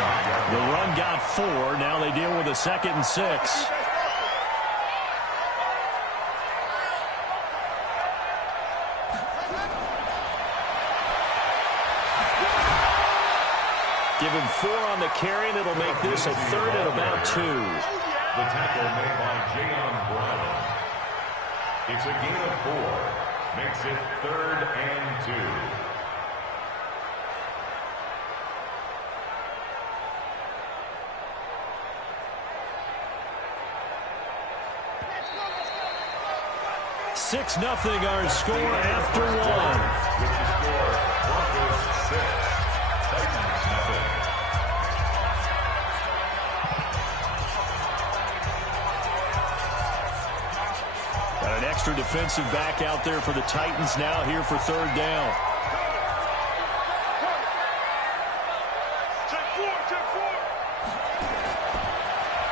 The run got 4. Now they deal with a 2nd and 6. Give him 4 on the carry, and it'll make this a 3rd and about 2. The tackle made by Jayon Brown. It's a gain of 4. Makes it 3rd and 2. Six nothing our score after 1. With the score, Broncos 6, Titans nothing. Got an extra defensive back out there for the Titans now here for 3rd down.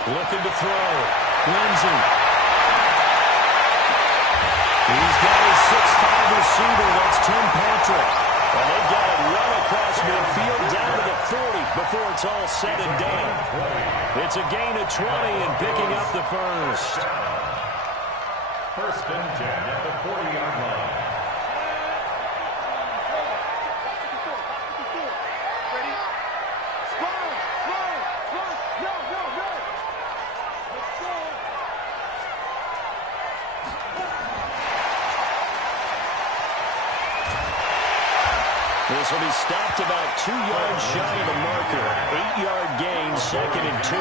Looking to throw. Lindsey. He's got his 6'5" receiver. That's Tim Patrick. And they've got it run across midfield down to the 40 before it's all said and done. It's a gain of 20 and picking up the first. 1st and 10 at the 40-yard line. Ready? Slow. No. Let's go. This will be stopped about 2 yards shy of the marker. 8-yard gain, 2nd and 2.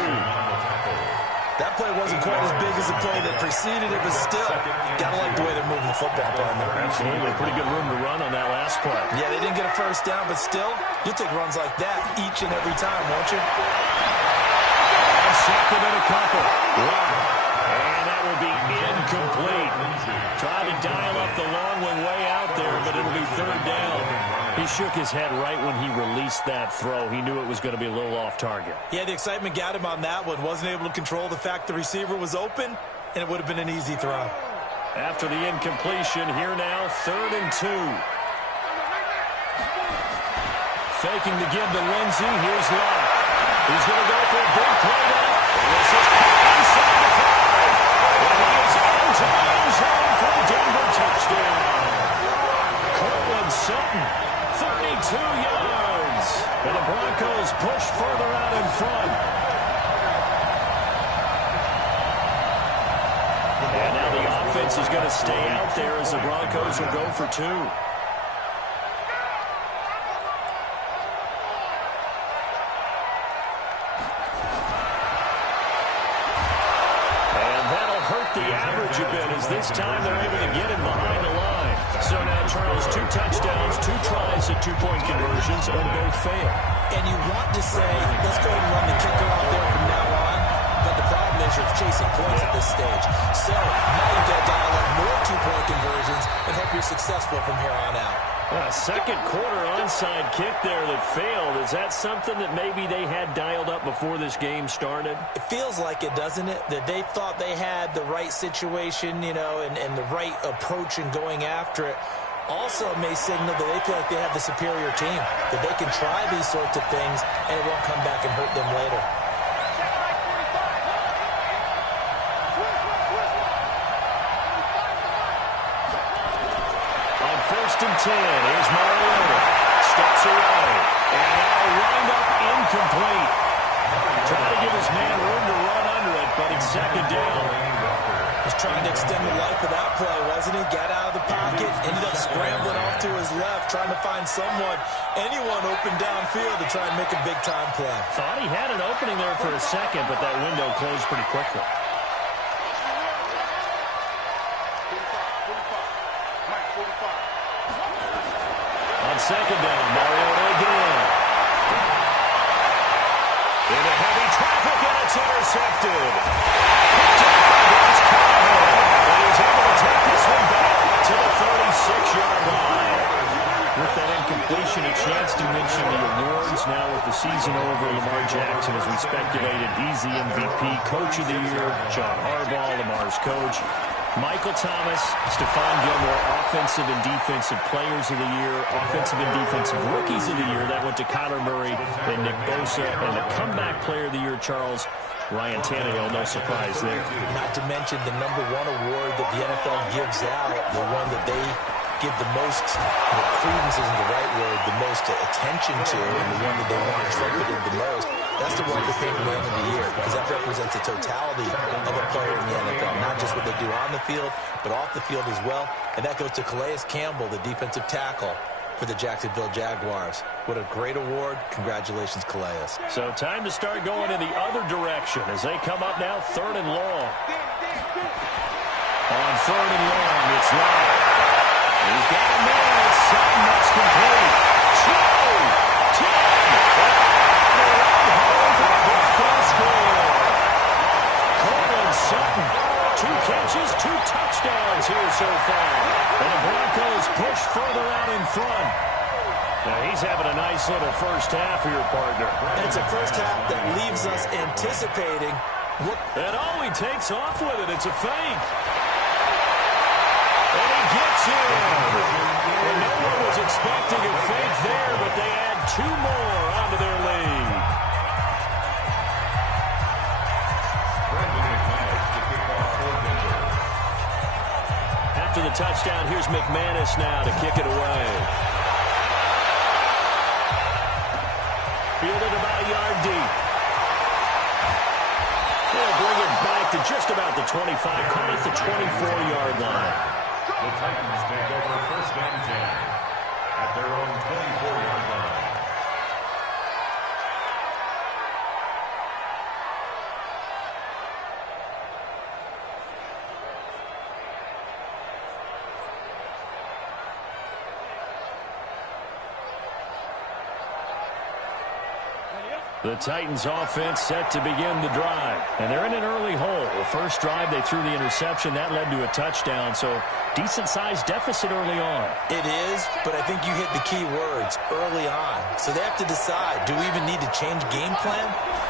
That play wasn't quite as big as the play that preceded it, but still, gotta like the way they're moving the football, partner. Absolutely. Pretty good room to run on that last play. Yeah, they didn't get a first down, but still, you'll take runs like that each and every time, won't you? And 2nd and a couple. Wow. And that will be incomplete. Trying to dial up the long one way out there, but it'll be 3rd down. He shook his head right when he released that throw. He knew it was going to be a little off target. Yeah, the excitement got him on that one. Wasn't able to control the fact the receiver was open, and it would have been an easy throw. After the incompletion, here now, 3rd and 2. Faking to give to Lindsey. Here's Locke. He's going to go for a big play now. This is inside the 5. And he is in time zone for the Denver touchdown. Cortland Sutton, 32 yards. And the Broncos push further out in front. offense is going to stay out there as the Broncos will go for two. The average a bit as this time they're able to get him behind the line. So now, Charles, 2 touchdowns, 2 tries at 2-point conversions, and both fail. And you want to say, let's go ahead and run the kicker out there from now on. But the problem is you're chasing points at this stage. So now you've got to dial up more 2-point conversions and hope you're successful from here on out. A second quarter onside kick there that failed. Is that something that maybe they had dialed up before this game started? It feels like it, doesn't it? That they thought they had the right situation, you know, and the right approach in going after it. Also may signal that they feel like they have the superior team, that they can try these sorts of things and it won't come back and hurt them later. First and 10. Here's Mariota. Steps away. And now wind up incomplete. Trying to give his man room to run under it, but it's second down. Was trying to extend the life of that play, wasn't he? Got out of the pocket, ended up scrambling off to his left, trying to find anyone open downfield to try and make a big-time play. Thought he had an opening there for a second, but that window closed pretty quickly. Second down, Mariota again. Into heavy traffic, and it's intercepted. Picked up by Josh Callahan. And he's able to take this one back to the 36-yard line. With that incompletion, a chance to mention the awards. Now with the season over, Lamar Jackson, as we speculated, he's the MVP, Coach of the Year. John Harbaugh, Lamar's coach. Michael Thomas, Stephon Gilmore, Offensive and Defensive Players of the Year, Offensive and Defensive Rookies of the Year. That went to Kyler Murray and Nick Bosa. And the Comeback Player of the Year, Charles, Ryan Tannehill, no surprise there. Not to mention the #1 award that the NFL gives out, the one that they give the most, credence isn't the right word, the most attention to, and the one that they want trumpeted the most. That's the Walter Payton Man of the Year, because that represents the totality of a player in the NFL, not just what they do on the field, but off the field as well. And that goes to Calais Campbell, the defensive tackle for the Jacksonville Jaguars. What a great award. Congratulations, Calais. So time to start going in the other direction as they come up now 3rd and long. On 3rd and long, it's Love. He's got a man. It's Sutton. That's complete. 2, 10. Sutton, 2 catches, 2 touchdowns here so far. And the Broncos push further out in front. Now he's having a nice little first half here, partner. And it's a first half that leaves us anticipating. And he takes off with it. It's a fake. And he gets in. And no one was expecting a fake there, but they add 2 more onto their lead. After the touchdown, here's McManus now to kick it away. Fielded about a yard deep. They'll bring it back to just about the 25, call it the 24-yard line. The Titans take over 1st and 10 at their own 24-yard line. The Titans offense set to begin the drive. And they're in an early hole. The first drive, they threw the interception. That led to a touchdown. So decent-sized deficit early on. It is, but I think you hit the key words, early on. So they have to decide, do we even need to change game plan?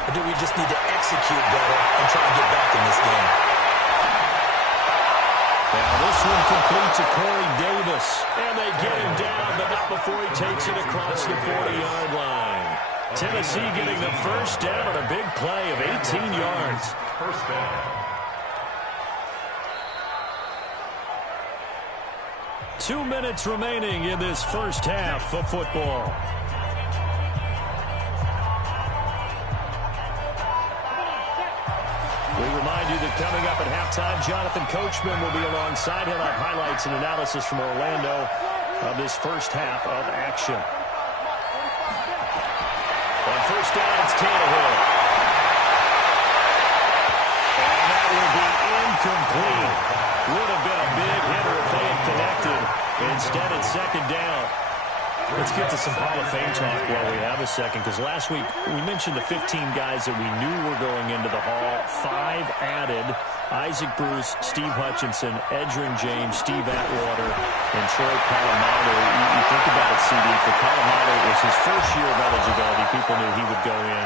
Or do we just need to execute better and try and get back in this game? Now this one complete to Corey Davis. And they get him down, but not before he takes it across the 40-yard line. Tennessee getting the first down on a big play of 18 yards. First down. 2 minutes remaining in this first half of football. We remind you that coming up at halftime, Jonathan Coachman will be alongside. He'll have highlights and analysis from Orlando of this first half of action. On first down, it's Tannehill. And that will be incomplete. Would have been a big hitter if they had connected. Instead, it's second down. Let's get to some Hall of Fame talk while we have a second, because last week we mentioned the 15 guys that we knew were going into the Hall. 5 added: Isaac Bruce, Steve Hutchinson, Edgerrin James, Steve Atwater, and Troy Polamalu. You think about it, CD. For Polamalu, it was his first year of eligibility. People knew he would go in.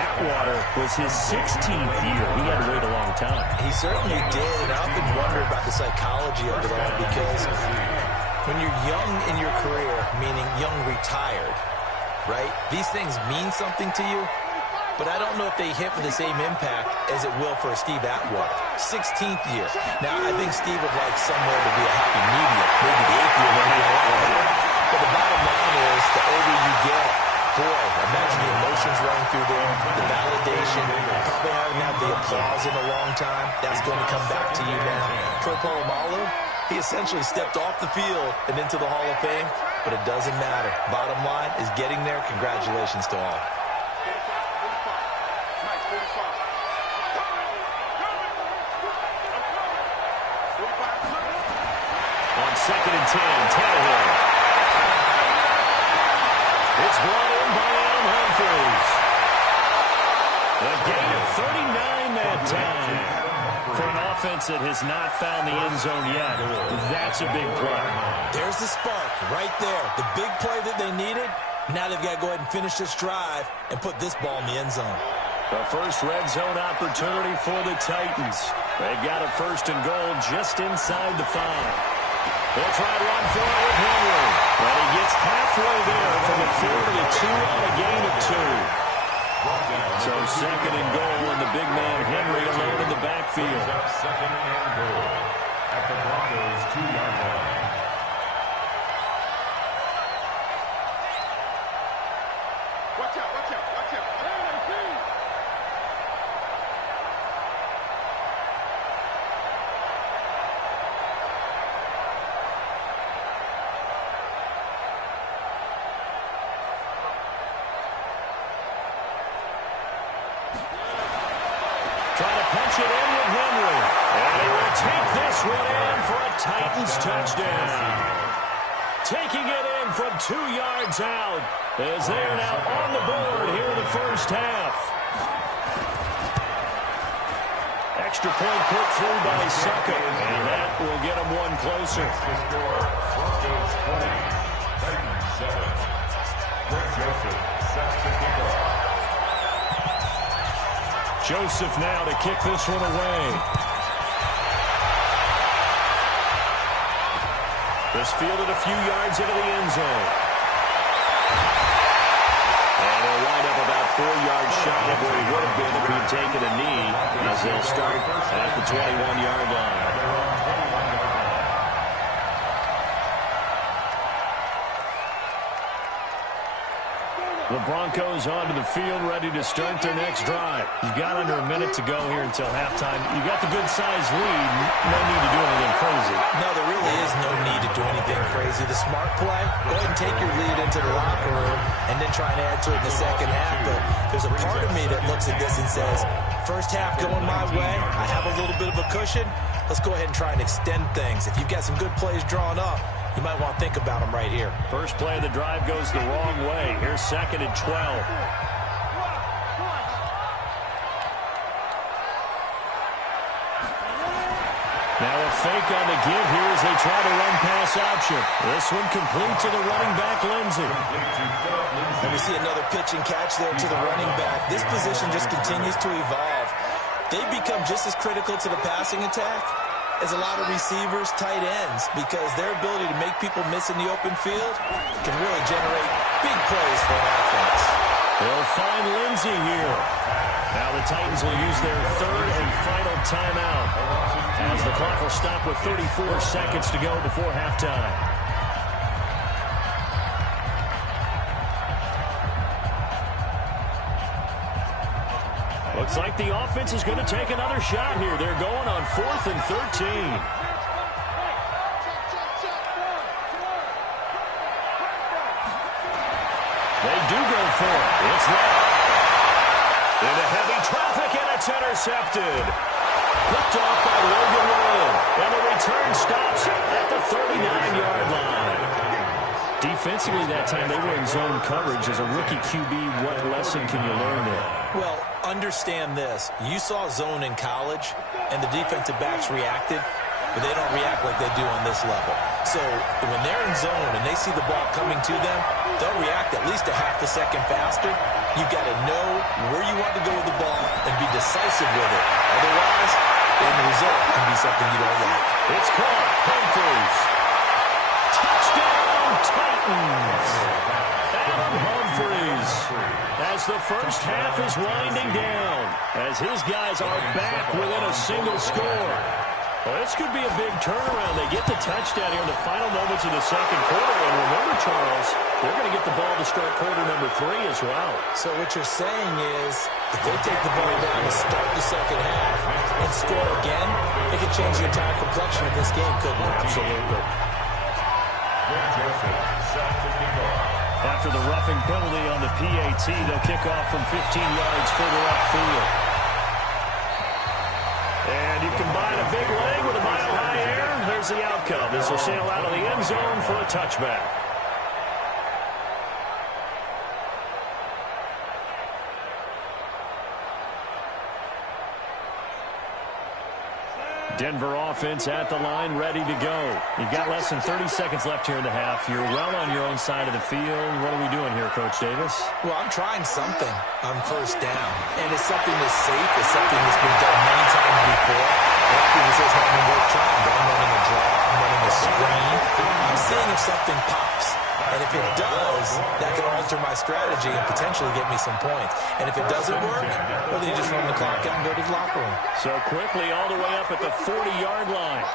Atwater was his 16th year. He had to wait a long time. He certainly did, and I often wonder about the psychology of it all, because when you're young in your career, meaning young retired, right, these things mean something to you, but I don't know if they hit with the same impact as it will for Steve Atwater. 16th year. Now, I think Steve would like somewhere to be a happy medium. Maybe the 8th year would be a lot better. But the bottom line is, the older you get, boy, imagine the emotions running through there, the validation, probably haven't had the applause in a long time. That's going to come back to you now. Troy Polamalu, he essentially stepped off the field and into the Hall of Fame, but it doesn't matter. Bottom line is getting there. Congratulations to all. On second and 10, Tannehill. It's brought in by Adam Humphries. A gain of 39 that time. For an offense that has not found the end zone yet, that's a big play. There's the spark right there. The big play that they needed. Now they've got to go ahead and finish this drive and put this ball in the end zone. The first red zone opportunity for the Titans. They've got a first and goal just inside the 5. They'll try to run for it with Henry. But he gets halfway there from the 4 to the 2 on a gain of 2. So second and goal, and the big man Henry alone in the backfield. Second and goal at the Broncos' 2-yard line. Watch out, watch out, watch out. Trying to punch it in with Henry. And he will take this one in for a Titans touchdown. Taking it in from 2 yards out, as they are now on the board here in the first half. Extra point put through by Succa, and that will get them one closer. The score, Broncos 20, Titans 7. Greg Joseph set to kick off. Joseph now to kick this one away. This fielded a few yards into the end zone. And he'll wind up about 4 yards shy of where he would have been if he'd taken a knee, as they'll start at the 21-yard line. The Broncos onto the field, ready to start their next drive. You've got under a minute to go here until halftime. You got the good-sized lead. No need to do anything crazy. No, there really is no need to do anything crazy. The smart play, go ahead and take your lead into the locker room and then try and add to it in the second half. But there's a part of me that looks at this and says, first half going my way, I have a little bit of a cushion. Let's go ahead and try and extend things. If you've got some good plays drawn up, you might want to think about them right here. First play of the drive goes the wrong way. Here's second and 12. Now a fake on the give here as they try to run pass option. This one complete to the running back, Lindsey. And we see another pitch and catch there to the running back. This position just continues to evolve. They've become just as critical to the passing attack as a lot of receivers, tight ends, because their ability to make people miss in the open field can really generate big plays for an offense. They'll find Lindsey here. Now the Titans will use their third and final timeout, as the clock will stop with 34 seconds to go before halftime. Looks like the offense is going to take another shot here. They're going on 4th and 13. They do go for it. It's left. Into heavy traffic, and it's intercepted. Picked off by Logan Royal. And the return stops at the 39-yard line. Defensively that time, they were in zone coverage. As a rookie QB, what lesson can you learn there? Well, understand this. You saw zone in college, and the defensive backs reacted, but they don't react like they do on this level. So when they're in zone and they see the ball coming to them, they'll react at least a half a second faster. You've got to know where you want to go with the ball and be decisive with it. Otherwise, the end result can be something you don't like. It's caught. Humphries. Touchdown, Titans. Adam Humphries. As the first half is winding down, as his guys are back within a single score. Well, this could be a big turnaround. They get the touchdown here in the final moments of the second quarter. And remember, Charles, they're going to get the ball to start quarter number 3 as well. So what you're saying is, if they take the ball down to start the second half and score again, it could change the entire complexion of this game, couldn't it? Absolutely. After the roughing penalty on the PAT, they'll kick off from 15 yards further upfield. And you combine a big leg with a mile-high air, there's the outcome. This will sail out of the end zone for a touchback. Denver offense at the line, ready to go. You've got less than 30 seconds left here in the half. You're well on your own side of the field. What are we doing here, Coach Davis? Well, I'm trying something on first down. And it's something that's safe. It's something that's been done many times before. A lot of people say it's not even worth trying. But I'm running a draw. I'm running a screen. I'm seeing if something pops. And if it does, that can alter my strategy and potentially get me some points. And if it doesn't work, well, then you just run the clock out and go to the locker room. So quickly all the way up at the 40-yard line.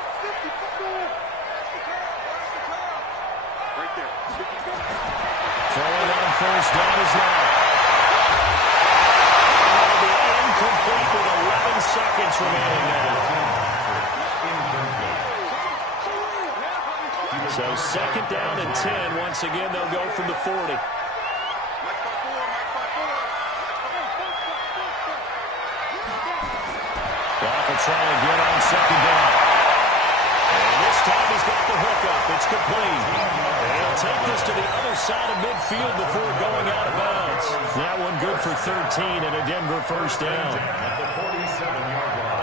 Throwing on first down is left. It'll be incomplete with 11 seconds remaining now. So second down and 10. Once again, they'll go from the 40. Lock will try again on second down. And this time he's got the hookup. It's complete. And he'll take this to the other side of midfield before going out of bounds. That one good for 13 and a Denver first down. At the 47-yard line.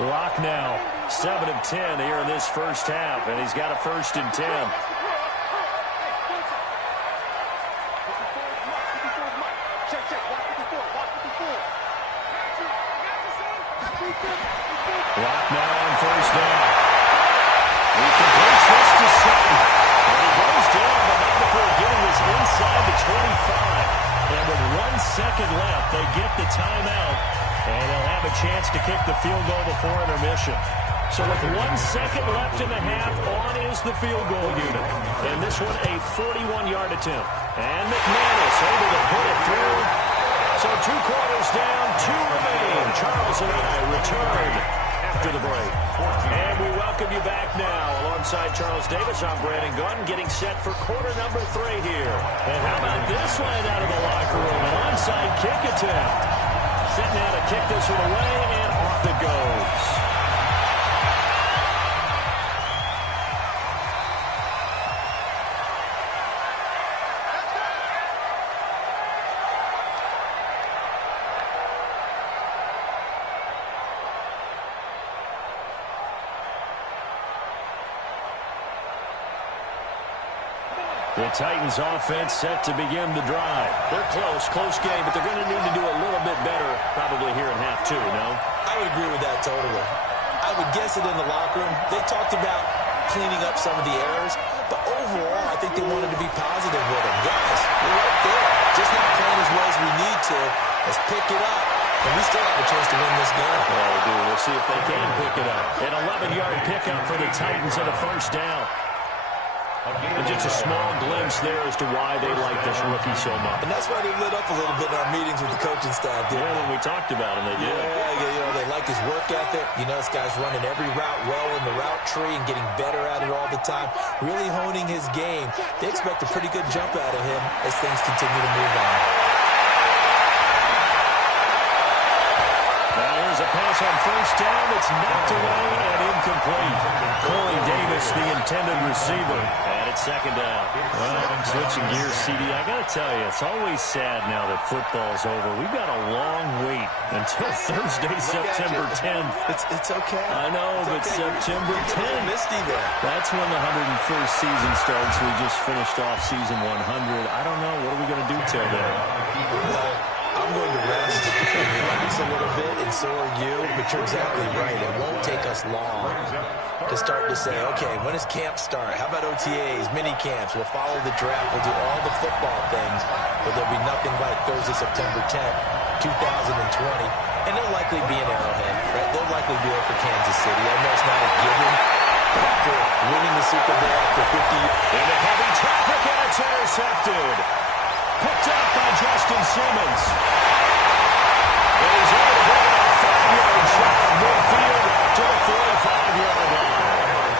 Lock now, 7 of 10 here in this first half, and he's got a 1st and 10. Lock now on first down. He completes this to Sutton. And he goes down, but not before getting this inside the 25. And with 1 second left, they get the timeout. And they'll have a chance to kick the field goal before intermission. So with 1 second left in the half, on is the field goal unit. And this one a 41-yard attempt. And McManus able to put it through. So 2 quarters down, 2 remain. Charles and I return after the break. And we welcome you back now. Alongside Charles Davis, I'm Brandon Gunn, getting set for quarter number 3 here. And how about this one out of the locker room? An onside kick attempt. Setting out to kick this one away, and off it goes. The Titans offense set to begin the drive. They're close game, but they're going to need to do a little bit better probably here in half 2, no? I would agree with that totally. I would guess it in the locker room. They talked about cleaning up some of the errors, but overall I think they wanted to be positive with them. Guys, we're right there. Just not playing as well as we need to. Let's pick it up. And we still have a chance to win this game. Well, we do. We'll see if they can pick it up. An 11-yard pickup for the Titans and a first down. And just a small glimpse there as to why they like this rookie so much. And that's why they lit up a little bit in our meetings with the coaching staff. Yeah, when we talked about him, they did. Yeah, they like his work ethic. You know, this guy's running every route well in the route tree and getting better at it all the time, really honing his game. They expect a pretty good jump out of him as things continue to move on. Now here's a pass on first down. It's knocked away and incomplete. Corey Davis, the intended receiver. And it's second down. Well, switching gears, CD, I got to tell you, it's always sad now that football's over. We've got a long wait until Thursday, September 10th. It's okay. I know, but September 10th. Misty there. That's when the 101st season starts. We just finished off season 100. I don't know. What are we going to do till then? Well, I'm going to rest and relax a little bit, and so are you, but you're exactly right. It won't take us long to start to say, okay, when does camp start? How about OTAs, mini camps? We'll follow the draft. We'll do all the football things, but there'll be nothing like Thursday, September 10th, 2020, and they'll likely be in Arrowhead, right? They'll likely be over Kansas City. I know it's not a given, but after winning the Super Bowl after 50 years. Into heavy traffic, and it's intercepted. Picked up by Justin Simmons. And he's able to bring a 5-yard shot midfield to the 45-yard line.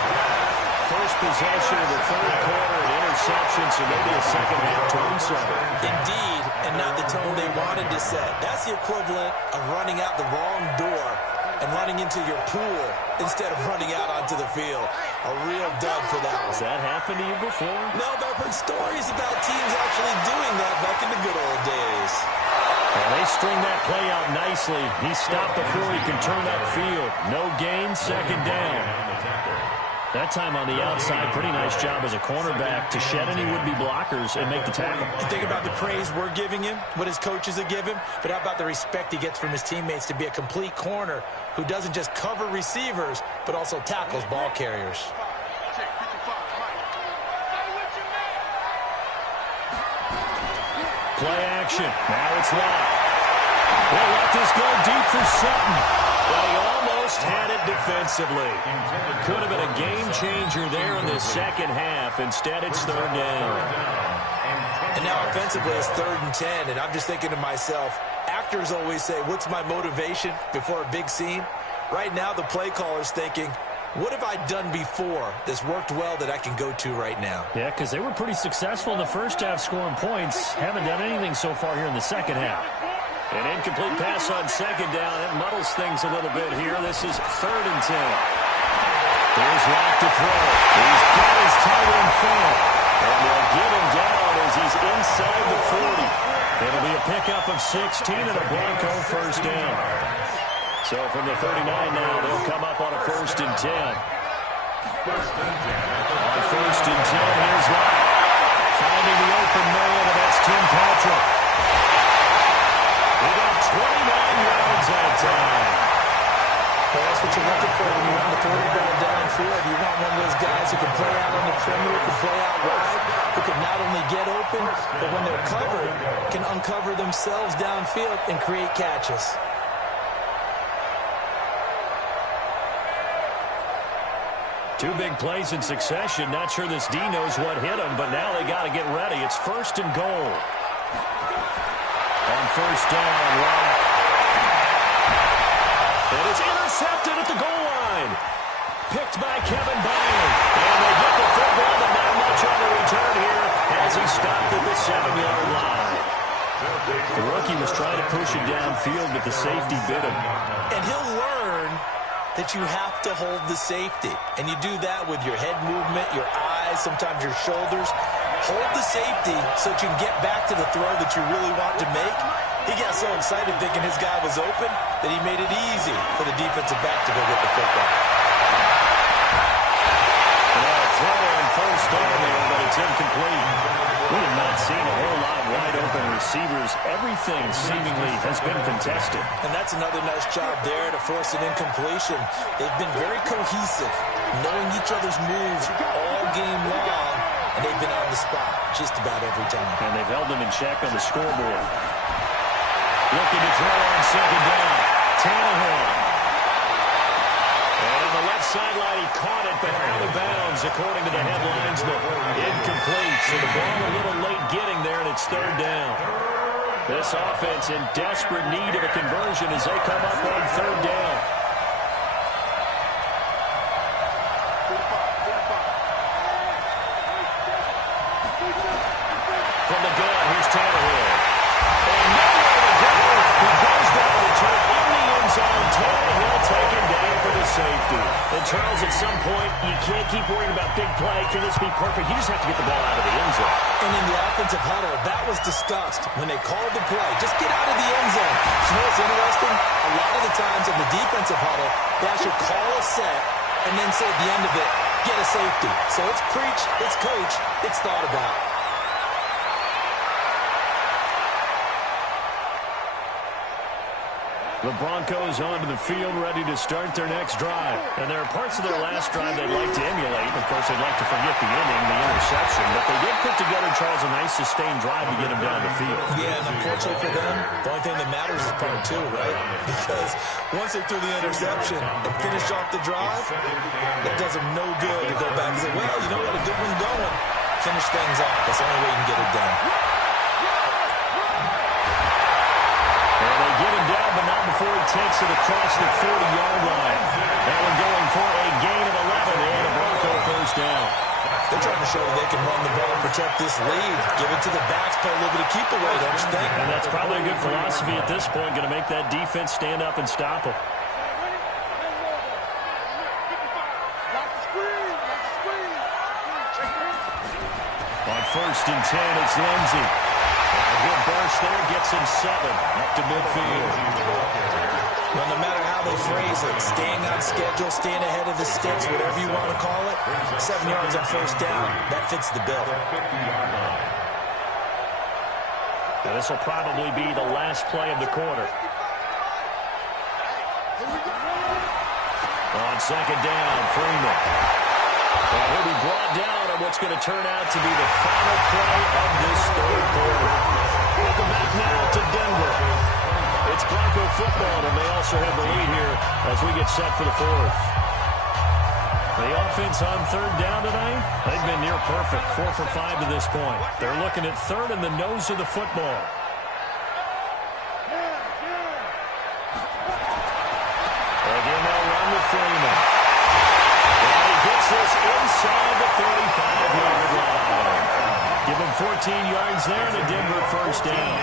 First possession of the third quarter, an interception, so maybe a second-half tone setter. Indeed, and not the tone they wanted to set. That's the equivalent of running out the wrong door and running into your pool instead of running out onto the field. A real dud for that one. Has that happened to you before? No, but I've heard stories about teams actually doing that back in the good old days. Well, they string that play out nicely. He stopped before he can turn upfield. No gain, second down. That time on the outside, pretty nice job as a cornerback to shed any would-be blockers and make the tackle. You think about the praise we're giving him, what his coaches have given, but how about the respect he gets from his teammates to be a complete corner who doesn't just cover receivers, but also tackles ball carriers. Play action. Now it's locked. They'll let this go deep for Sutton. But he almost had it defensively. Could have been a game changer there in the second half. Instead, it's third down. And now offensively, it's 3rd and 10. And I'm just thinking to myself, actors always say, what's my motivation before a big scene? Right now, the play caller's thinking, what have I done before that's worked well that I can go to right now? Yeah, because they were pretty successful in the first half scoring points. Haven't done anything so far here in the second half. An incomplete pass on second down. It muddles things a little bit here. This is 3rd and 10. Here's Locke to throw. He's got his tight end front. And they'll get him down as he's inside the 40. It'll be a pickup of 16 and a Bronco first down. So from the 39 now, they'll come up on a 1st and 10. On 1st and 10, here's Locke. Finding the open man, and that's Tim Patrick. He got 29 yards that time. Well, that's what you're looking for when you want to throw the ball downfield. You want one of those guys who can play out on the perimeter, can play out wide, who can not only get open, but when they're covered, can uncover themselves downfield and create catches. Two big plays in succession. Not sure this D knows what hit him, but now they got to get ready. It's 1st and goal. On 1st down, Locke. And it's intercepted at the goal line. Picked by Kevin Byron. And they get the football, but not much on the return here as he stopped at the 7-yard line. The rookie was trying to push it downfield, but the safety bit him. And he'll learn that you have to hold the safety. And you do that with your head movement, your eyes, sometimes your shoulders. Hold the safety so that you can get back to the throw that you really want to make. He got so excited thinking his guy was open that he made it easy for the defensive back to go get the football. Throw on 1st down there, but it's incomplete. We have not seen a whole lot of wide-open receivers. Everything seemingly has been contested. And that's another nice job there to force an incompletion. They've been very cohesive, knowing each other's moves all game long, and they've been on the spot just about every time. And they've held them in check on the scoreboard. Looking to throw on 2nd down. Tannehill. And on the left sideline, he caught it, but out of bounds, according to the headlines. But incomplete. So the ball a little late getting there, and it's third down. This offense in desperate need of a conversion as they come up on third down. From the gun, here's Tannehill. And nowhere to go. He goes down the turn in the end zone. Tannehill taken down for the safety. And Charles, at some point, you can't keep worrying about big play. Can this be perfect? You just have to get the ball out of the end zone. And in the offensive huddle, that was discussed when they called the play. Just get out of the end zone. You know what's interesting? A lot of the times in the defensive huddle, they actually call a set and then say at the end of it, get a safety. So it's preach, it's coach, it's thought about. The Broncos onto the field, ready to start their next drive. And there are parts of their last drive they'd like to emulate. Of course, they'd like to forget the inning, the interception. But they did put together, Charles, a nice sustained drive to get them down the field. Yeah, and unfortunately for them, the only thing that matters is part two, right? Because once they threw the interception and finished off the drive, it does them no good to go back and say, well, you know what, a good one going. Finish things off. That's the only way you can get it done. Get him down, but not before he takes it across the 40-yard line. That one going for a gain of 11 and a Bronco first down. They're trying to show that they can run the ball and protect this lead. Give it to the backs, play a little bit of keep away, don't you think? And that's probably a good philosophy at this point, going to make that defense stand up and stop them. On first and 10, it's Lindsey. A good burst there, gets him 7 up to midfield. Well, no matter how they phrase it, staying on schedule, staying ahead of the sticks, whatever you want to call it, 7 yards on first down, that fits the bill. Now this will probably be the last play of the quarter. On second down, Freeman. Well, he'll be brought down on what's going to turn out to be the final play of this third quarter. Welcome back now to Denver. It's Bronco football, and they also have the lead here as we get set for the fourth. The offense on third down tonight, they've been near perfect, 4 for 5 to this point. They're looking at third in the nose of the football. Again, they'll run with Freeman. And he gets this inside the 35-yard line. Give him 14 yards there and a Denver first down.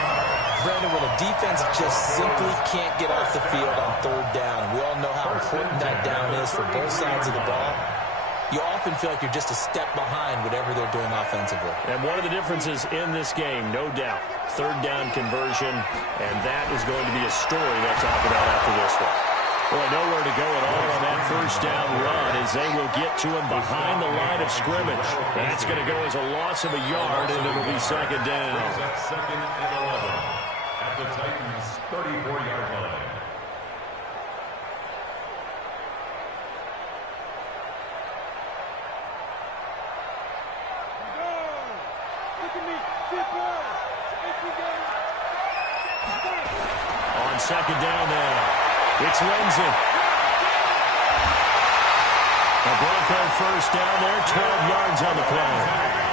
Brandon, when a defense just simply can't get off the field on third down, we all know how important that down is for both sides of the ball, you often feel like you're just a step behind whatever they're doing offensively. And one of the differences in this game, no doubt, third down conversion, and that is going to be a story they'll talk about after this one. Boy, nowhere to go at all on that first down run as they will get to him behind the line of scrimmage. That's going to go as a loss of a yard, and it'll be second down. Second and 11 at the Titans' 34-yard line. On second down now, it's Lindsey. A Bronco first down there, 12 yards on the play.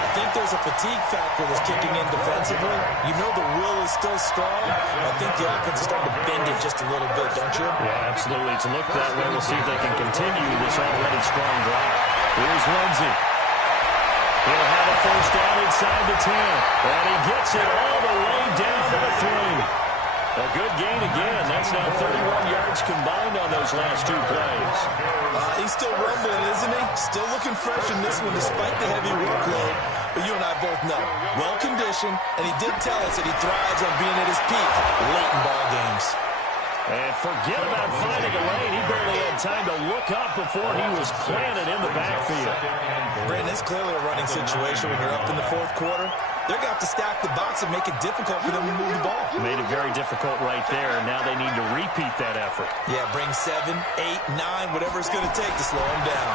I think there's a fatigue factor that's kicking in defensively. You know the will is still strong. I think the offense is starting to bend it just a little bit, don't you? Yeah, absolutely. It's looked that way. We'll see if they can continue this already strong drive. Here's Lindsey. He'll have a first down inside the 10. And he gets it all the way down to the 3. A good gain again. That's now 31 yards combined on those last 2 plays. He's still rumbling, isn't he? Still looking fresh in this one despite the heavy workload. But you and I both know, well-conditioned, and he did tell us that he thrives on being at his peak late in ball games. And forget about finding a lane. He barely had time to look up before he was planted in the backfield. Brandon, it's clearly a running situation when you're up in the fourth quarter. They're going to have to stack the box and make it difficult for them to move the ball. Made it very difficult right there, and now they need to repeat that effort. Yeah, bring 7, 8, 9, whatever it's going to take to slow them down.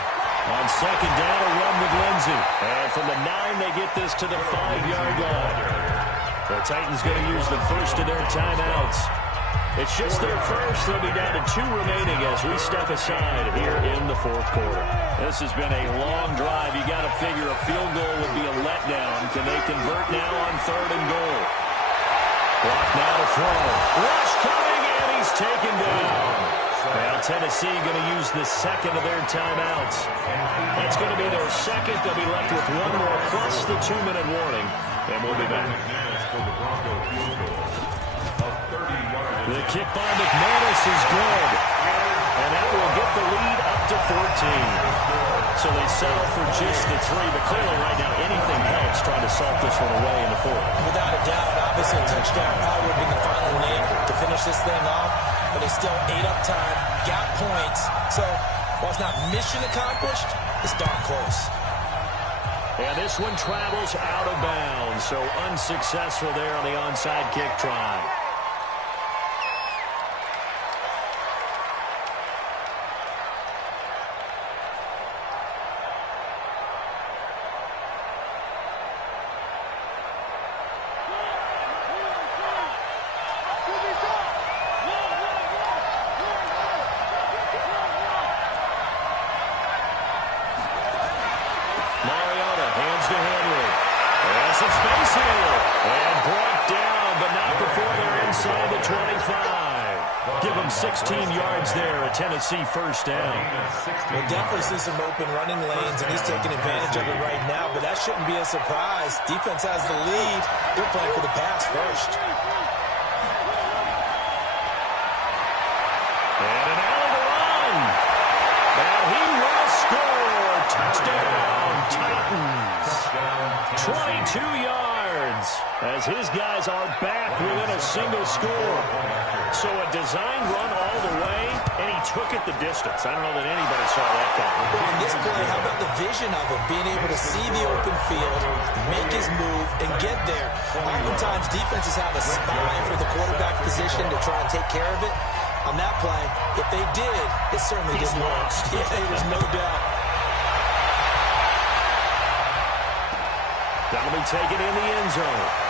On second down, a run with Lindsey. And from the 9, they get this to the 5-yard line. The Titans going to use the first of their timeouts. It's just their first. They'll be down to 2 remaining as we step aside here in the fourth quarter. This has been a long drive. You got to figure a field goal would be a letdown. touchdown. Can they convert now on 3rd and goal? Block now to throw. Rush coming, and he's taken down. Now Tennessee going to use the second of their timeouts. That's going to be their second. They'll be left with one more plus the 2-minute warning. And we'll be back. The kick by McManus is good. And that will get the lead up to 14. So they settle for just the 3. But clearly right now anything helps trying to salt this one away in the 4th. Without a doubt, obviously a touchdown probably would have been the final nail to finish this thing off. But they still ate up time, got points. So while it's not mission accomplished, it's darn close. And this one travels out of bounds. So unsuccessful there on the onside kick try. Give them 16 yards there, a Tennessee first down. We'll definitely see some open running lanes, and he's taking advantage of it right now, but that shouldn't be a surprise. Defense has the lead. They're playing for the pass first. And an alley to run. And he will score. Touchdown, Titans. 22 yards as his guys are back within a single score. So a design run all the way, and he took it the distance. I don't know that anybody saw that coming. In this play, how about the vision of him, being able to see the open field, make his move, and get there. Oftentimes, defenses have a spy for the quarterback position to try and take care of it. On that play, if they did, it certainly didn't work. Yeah, there's no doubt. That'll be taken in the end zone.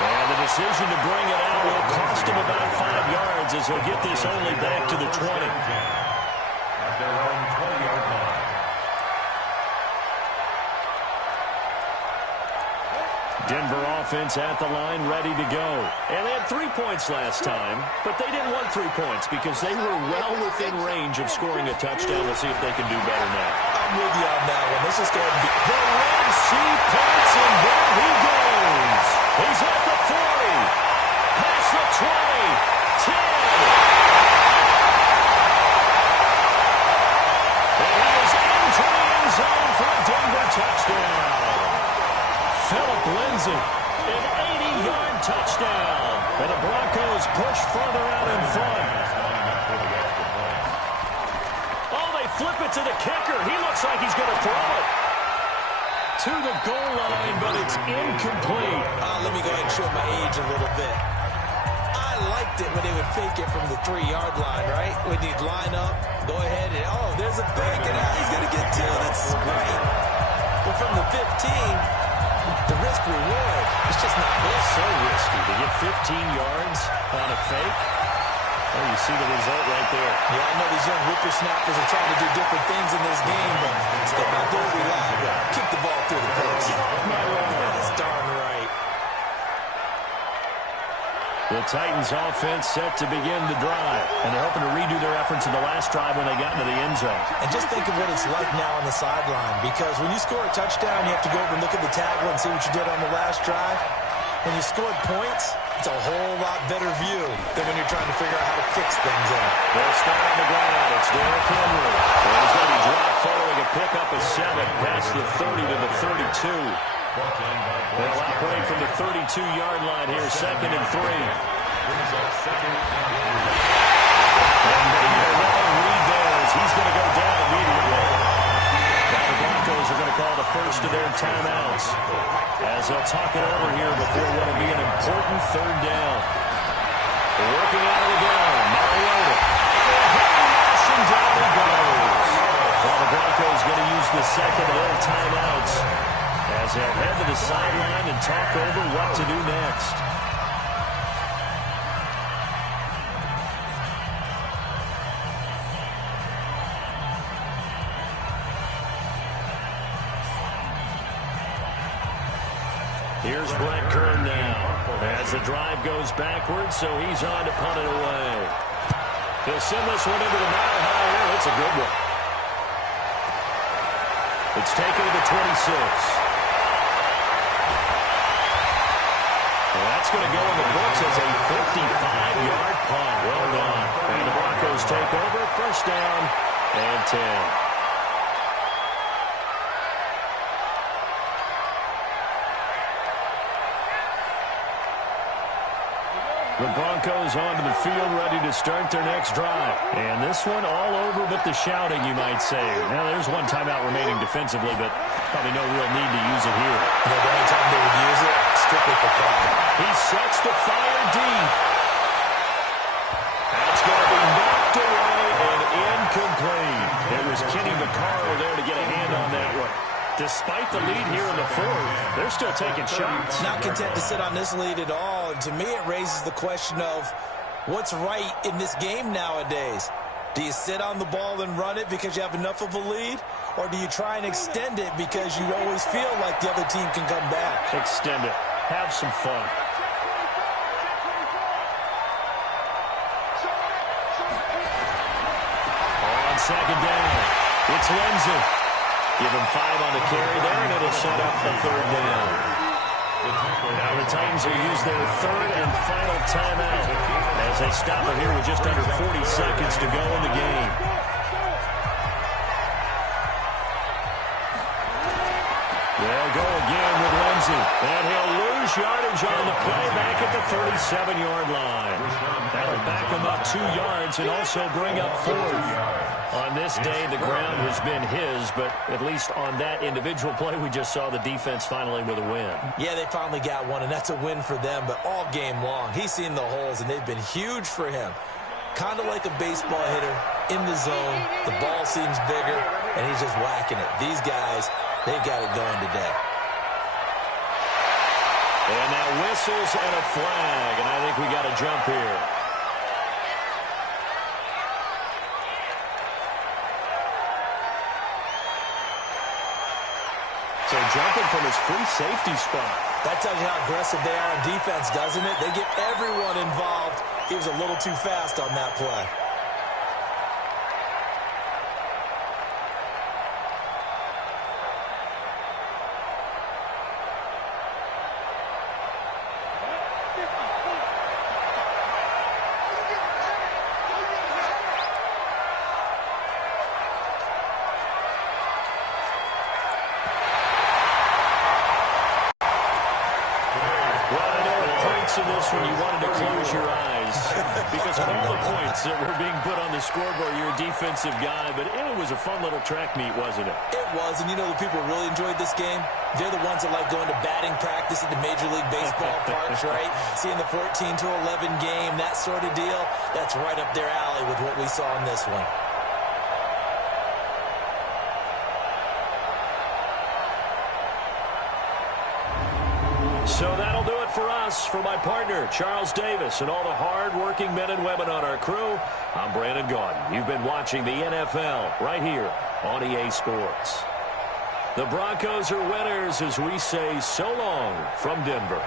And the decision to bring it out will cost him about 5 yards as he'll get this only back to the 20. At their own 20-yard line. Denver offense at the line, ready to go. And they had 3 points last time, but they didn't want 3 points because they were well within range of scoring a touchdown. Let's see if they can do better now. I'm with you on that one. This is going to be... The Red Sea points, and there he goes. He's at the 40, past the 20, 10. And he is into the end zone for a Denver touchdown. Philip Lindsay, an 80-yard touchdown. And the Broncos push further out in front. Oh, they flip it to the kicker. He looks like he's going to throw it to the goal line, but it's incomplete. Let me go ahead and show my age a little bit. I liked it when they would fake it from the 3-yard line, right? When you'd line up, go ahead and, oh, there's a fake, and he's going to get 2. That's great. But from the 15, the risk reward, it's just not there. So risky to get 15 yards on a fake. Oh, you see the result right there. Yeah, I know these young whippersnappers are trying to do different things in this game, but step out there, reliable. Kick the ball through the post. That's darn right. The Titans offense set to begin the drive, and they're hoping to redo their efforts in the last drive when they got into the end zone. And just think of what it's like now on the sideline, because when you score a touchdown, you have to go over and look at the table and see what you did on the last drive. When you scored points, it's a whole lot better view than when you're trying to figure out how to fix things up. They'll start on the ground. It's Derrick Henry. And he's going to be dropped following a pickup of 7 past the 30 to the 32. They'll operate from the 32-yard line here, 2nd and 3. Brings up 2nd and 3. And they get a long lead there as he's going to go down immediately. Now the Broncos are going to call the first of their timeouts as they'll talk it over here before what will be an important 3rd down. Working out of the gun, Mariota. And down he goes. Well, the Broncos going to use the second of their timeouts as they'll head to the sideline and talk over what to do next. Here's Brett Kern now. As the drive goes backwards, so he's on to punt it away. He'll send this one into the mile high here. It's a good one. It's taken to the 26. Well, that's going to go in the books as a 55-yard punt. Well done. And the Broncos take over. First down and 10. The Broncos onto the field, ready to start their next drive. And this one all over but the shouting, you might say. Now, there's one timeout remaining defensively, but probably no real need to use it here. The only time they would use it, strictly for pride. He sets to fire deep. That's going to be knocked away and incomplete. It was Kenny Vaccaro there to get a hand on that one. Despite the lead here in the fourth, they're still taking shots. Not content to sit on this lead at all. And to me, it raises the question of what's right in this game nowadays. Do you sit on the ball and run it because you have enough of a lead? Or do you try and extend it because you always feel like the other team can come back? Extend it. Have some fun. On second down, it's Lindsey. Give him 5 on the carry there, and it'll set up the third down. Now the Titans will use their third and final timeout as they stop it here with just under 40 seconds to go in the game. They'll go again with Lindsey, and he'll lose yardage on the play back at the 37-yard line. That'll back him up 2 yards and also bring up 4th. On this day, the ground has been his, but at least on that individual play, we just saw the defense finally with a win. Yeah, they finally got one, and that's a win for them, but all game long, he's seen the holes, and they've been huge for him. Kind of like a baseball hitter in the zone. The ball seems bigger, and he's just whacking it. These guys, they've got it going today. And now whistles and a flag, and I think we got a jump here. So jumping from his free safety spot. That tells you how aggressive they are on defense, doesn't it? They get everyone involved. He was a little too fast on that play. In this one, you wanted to close your eyes because of all the points that were being put on the scoreboard. You're a defensive guy, but it was a fun little track meet, wasn't it? It was, and you know the people who really enjoyed this game? They're the ones that like going to batting practice at the Major League Baseball parks, right? Seeing the 14-11 game, that sort of deal, that's right up their alley with what we saw in this one. So that'll do it for us. For my partner, Charles Davis, and all the hard-working men and women on our crew, I'm Brandon Gaudin. You've been watching the NFL right here on EA Sports. The Broncos are winners as we say so long from Denver.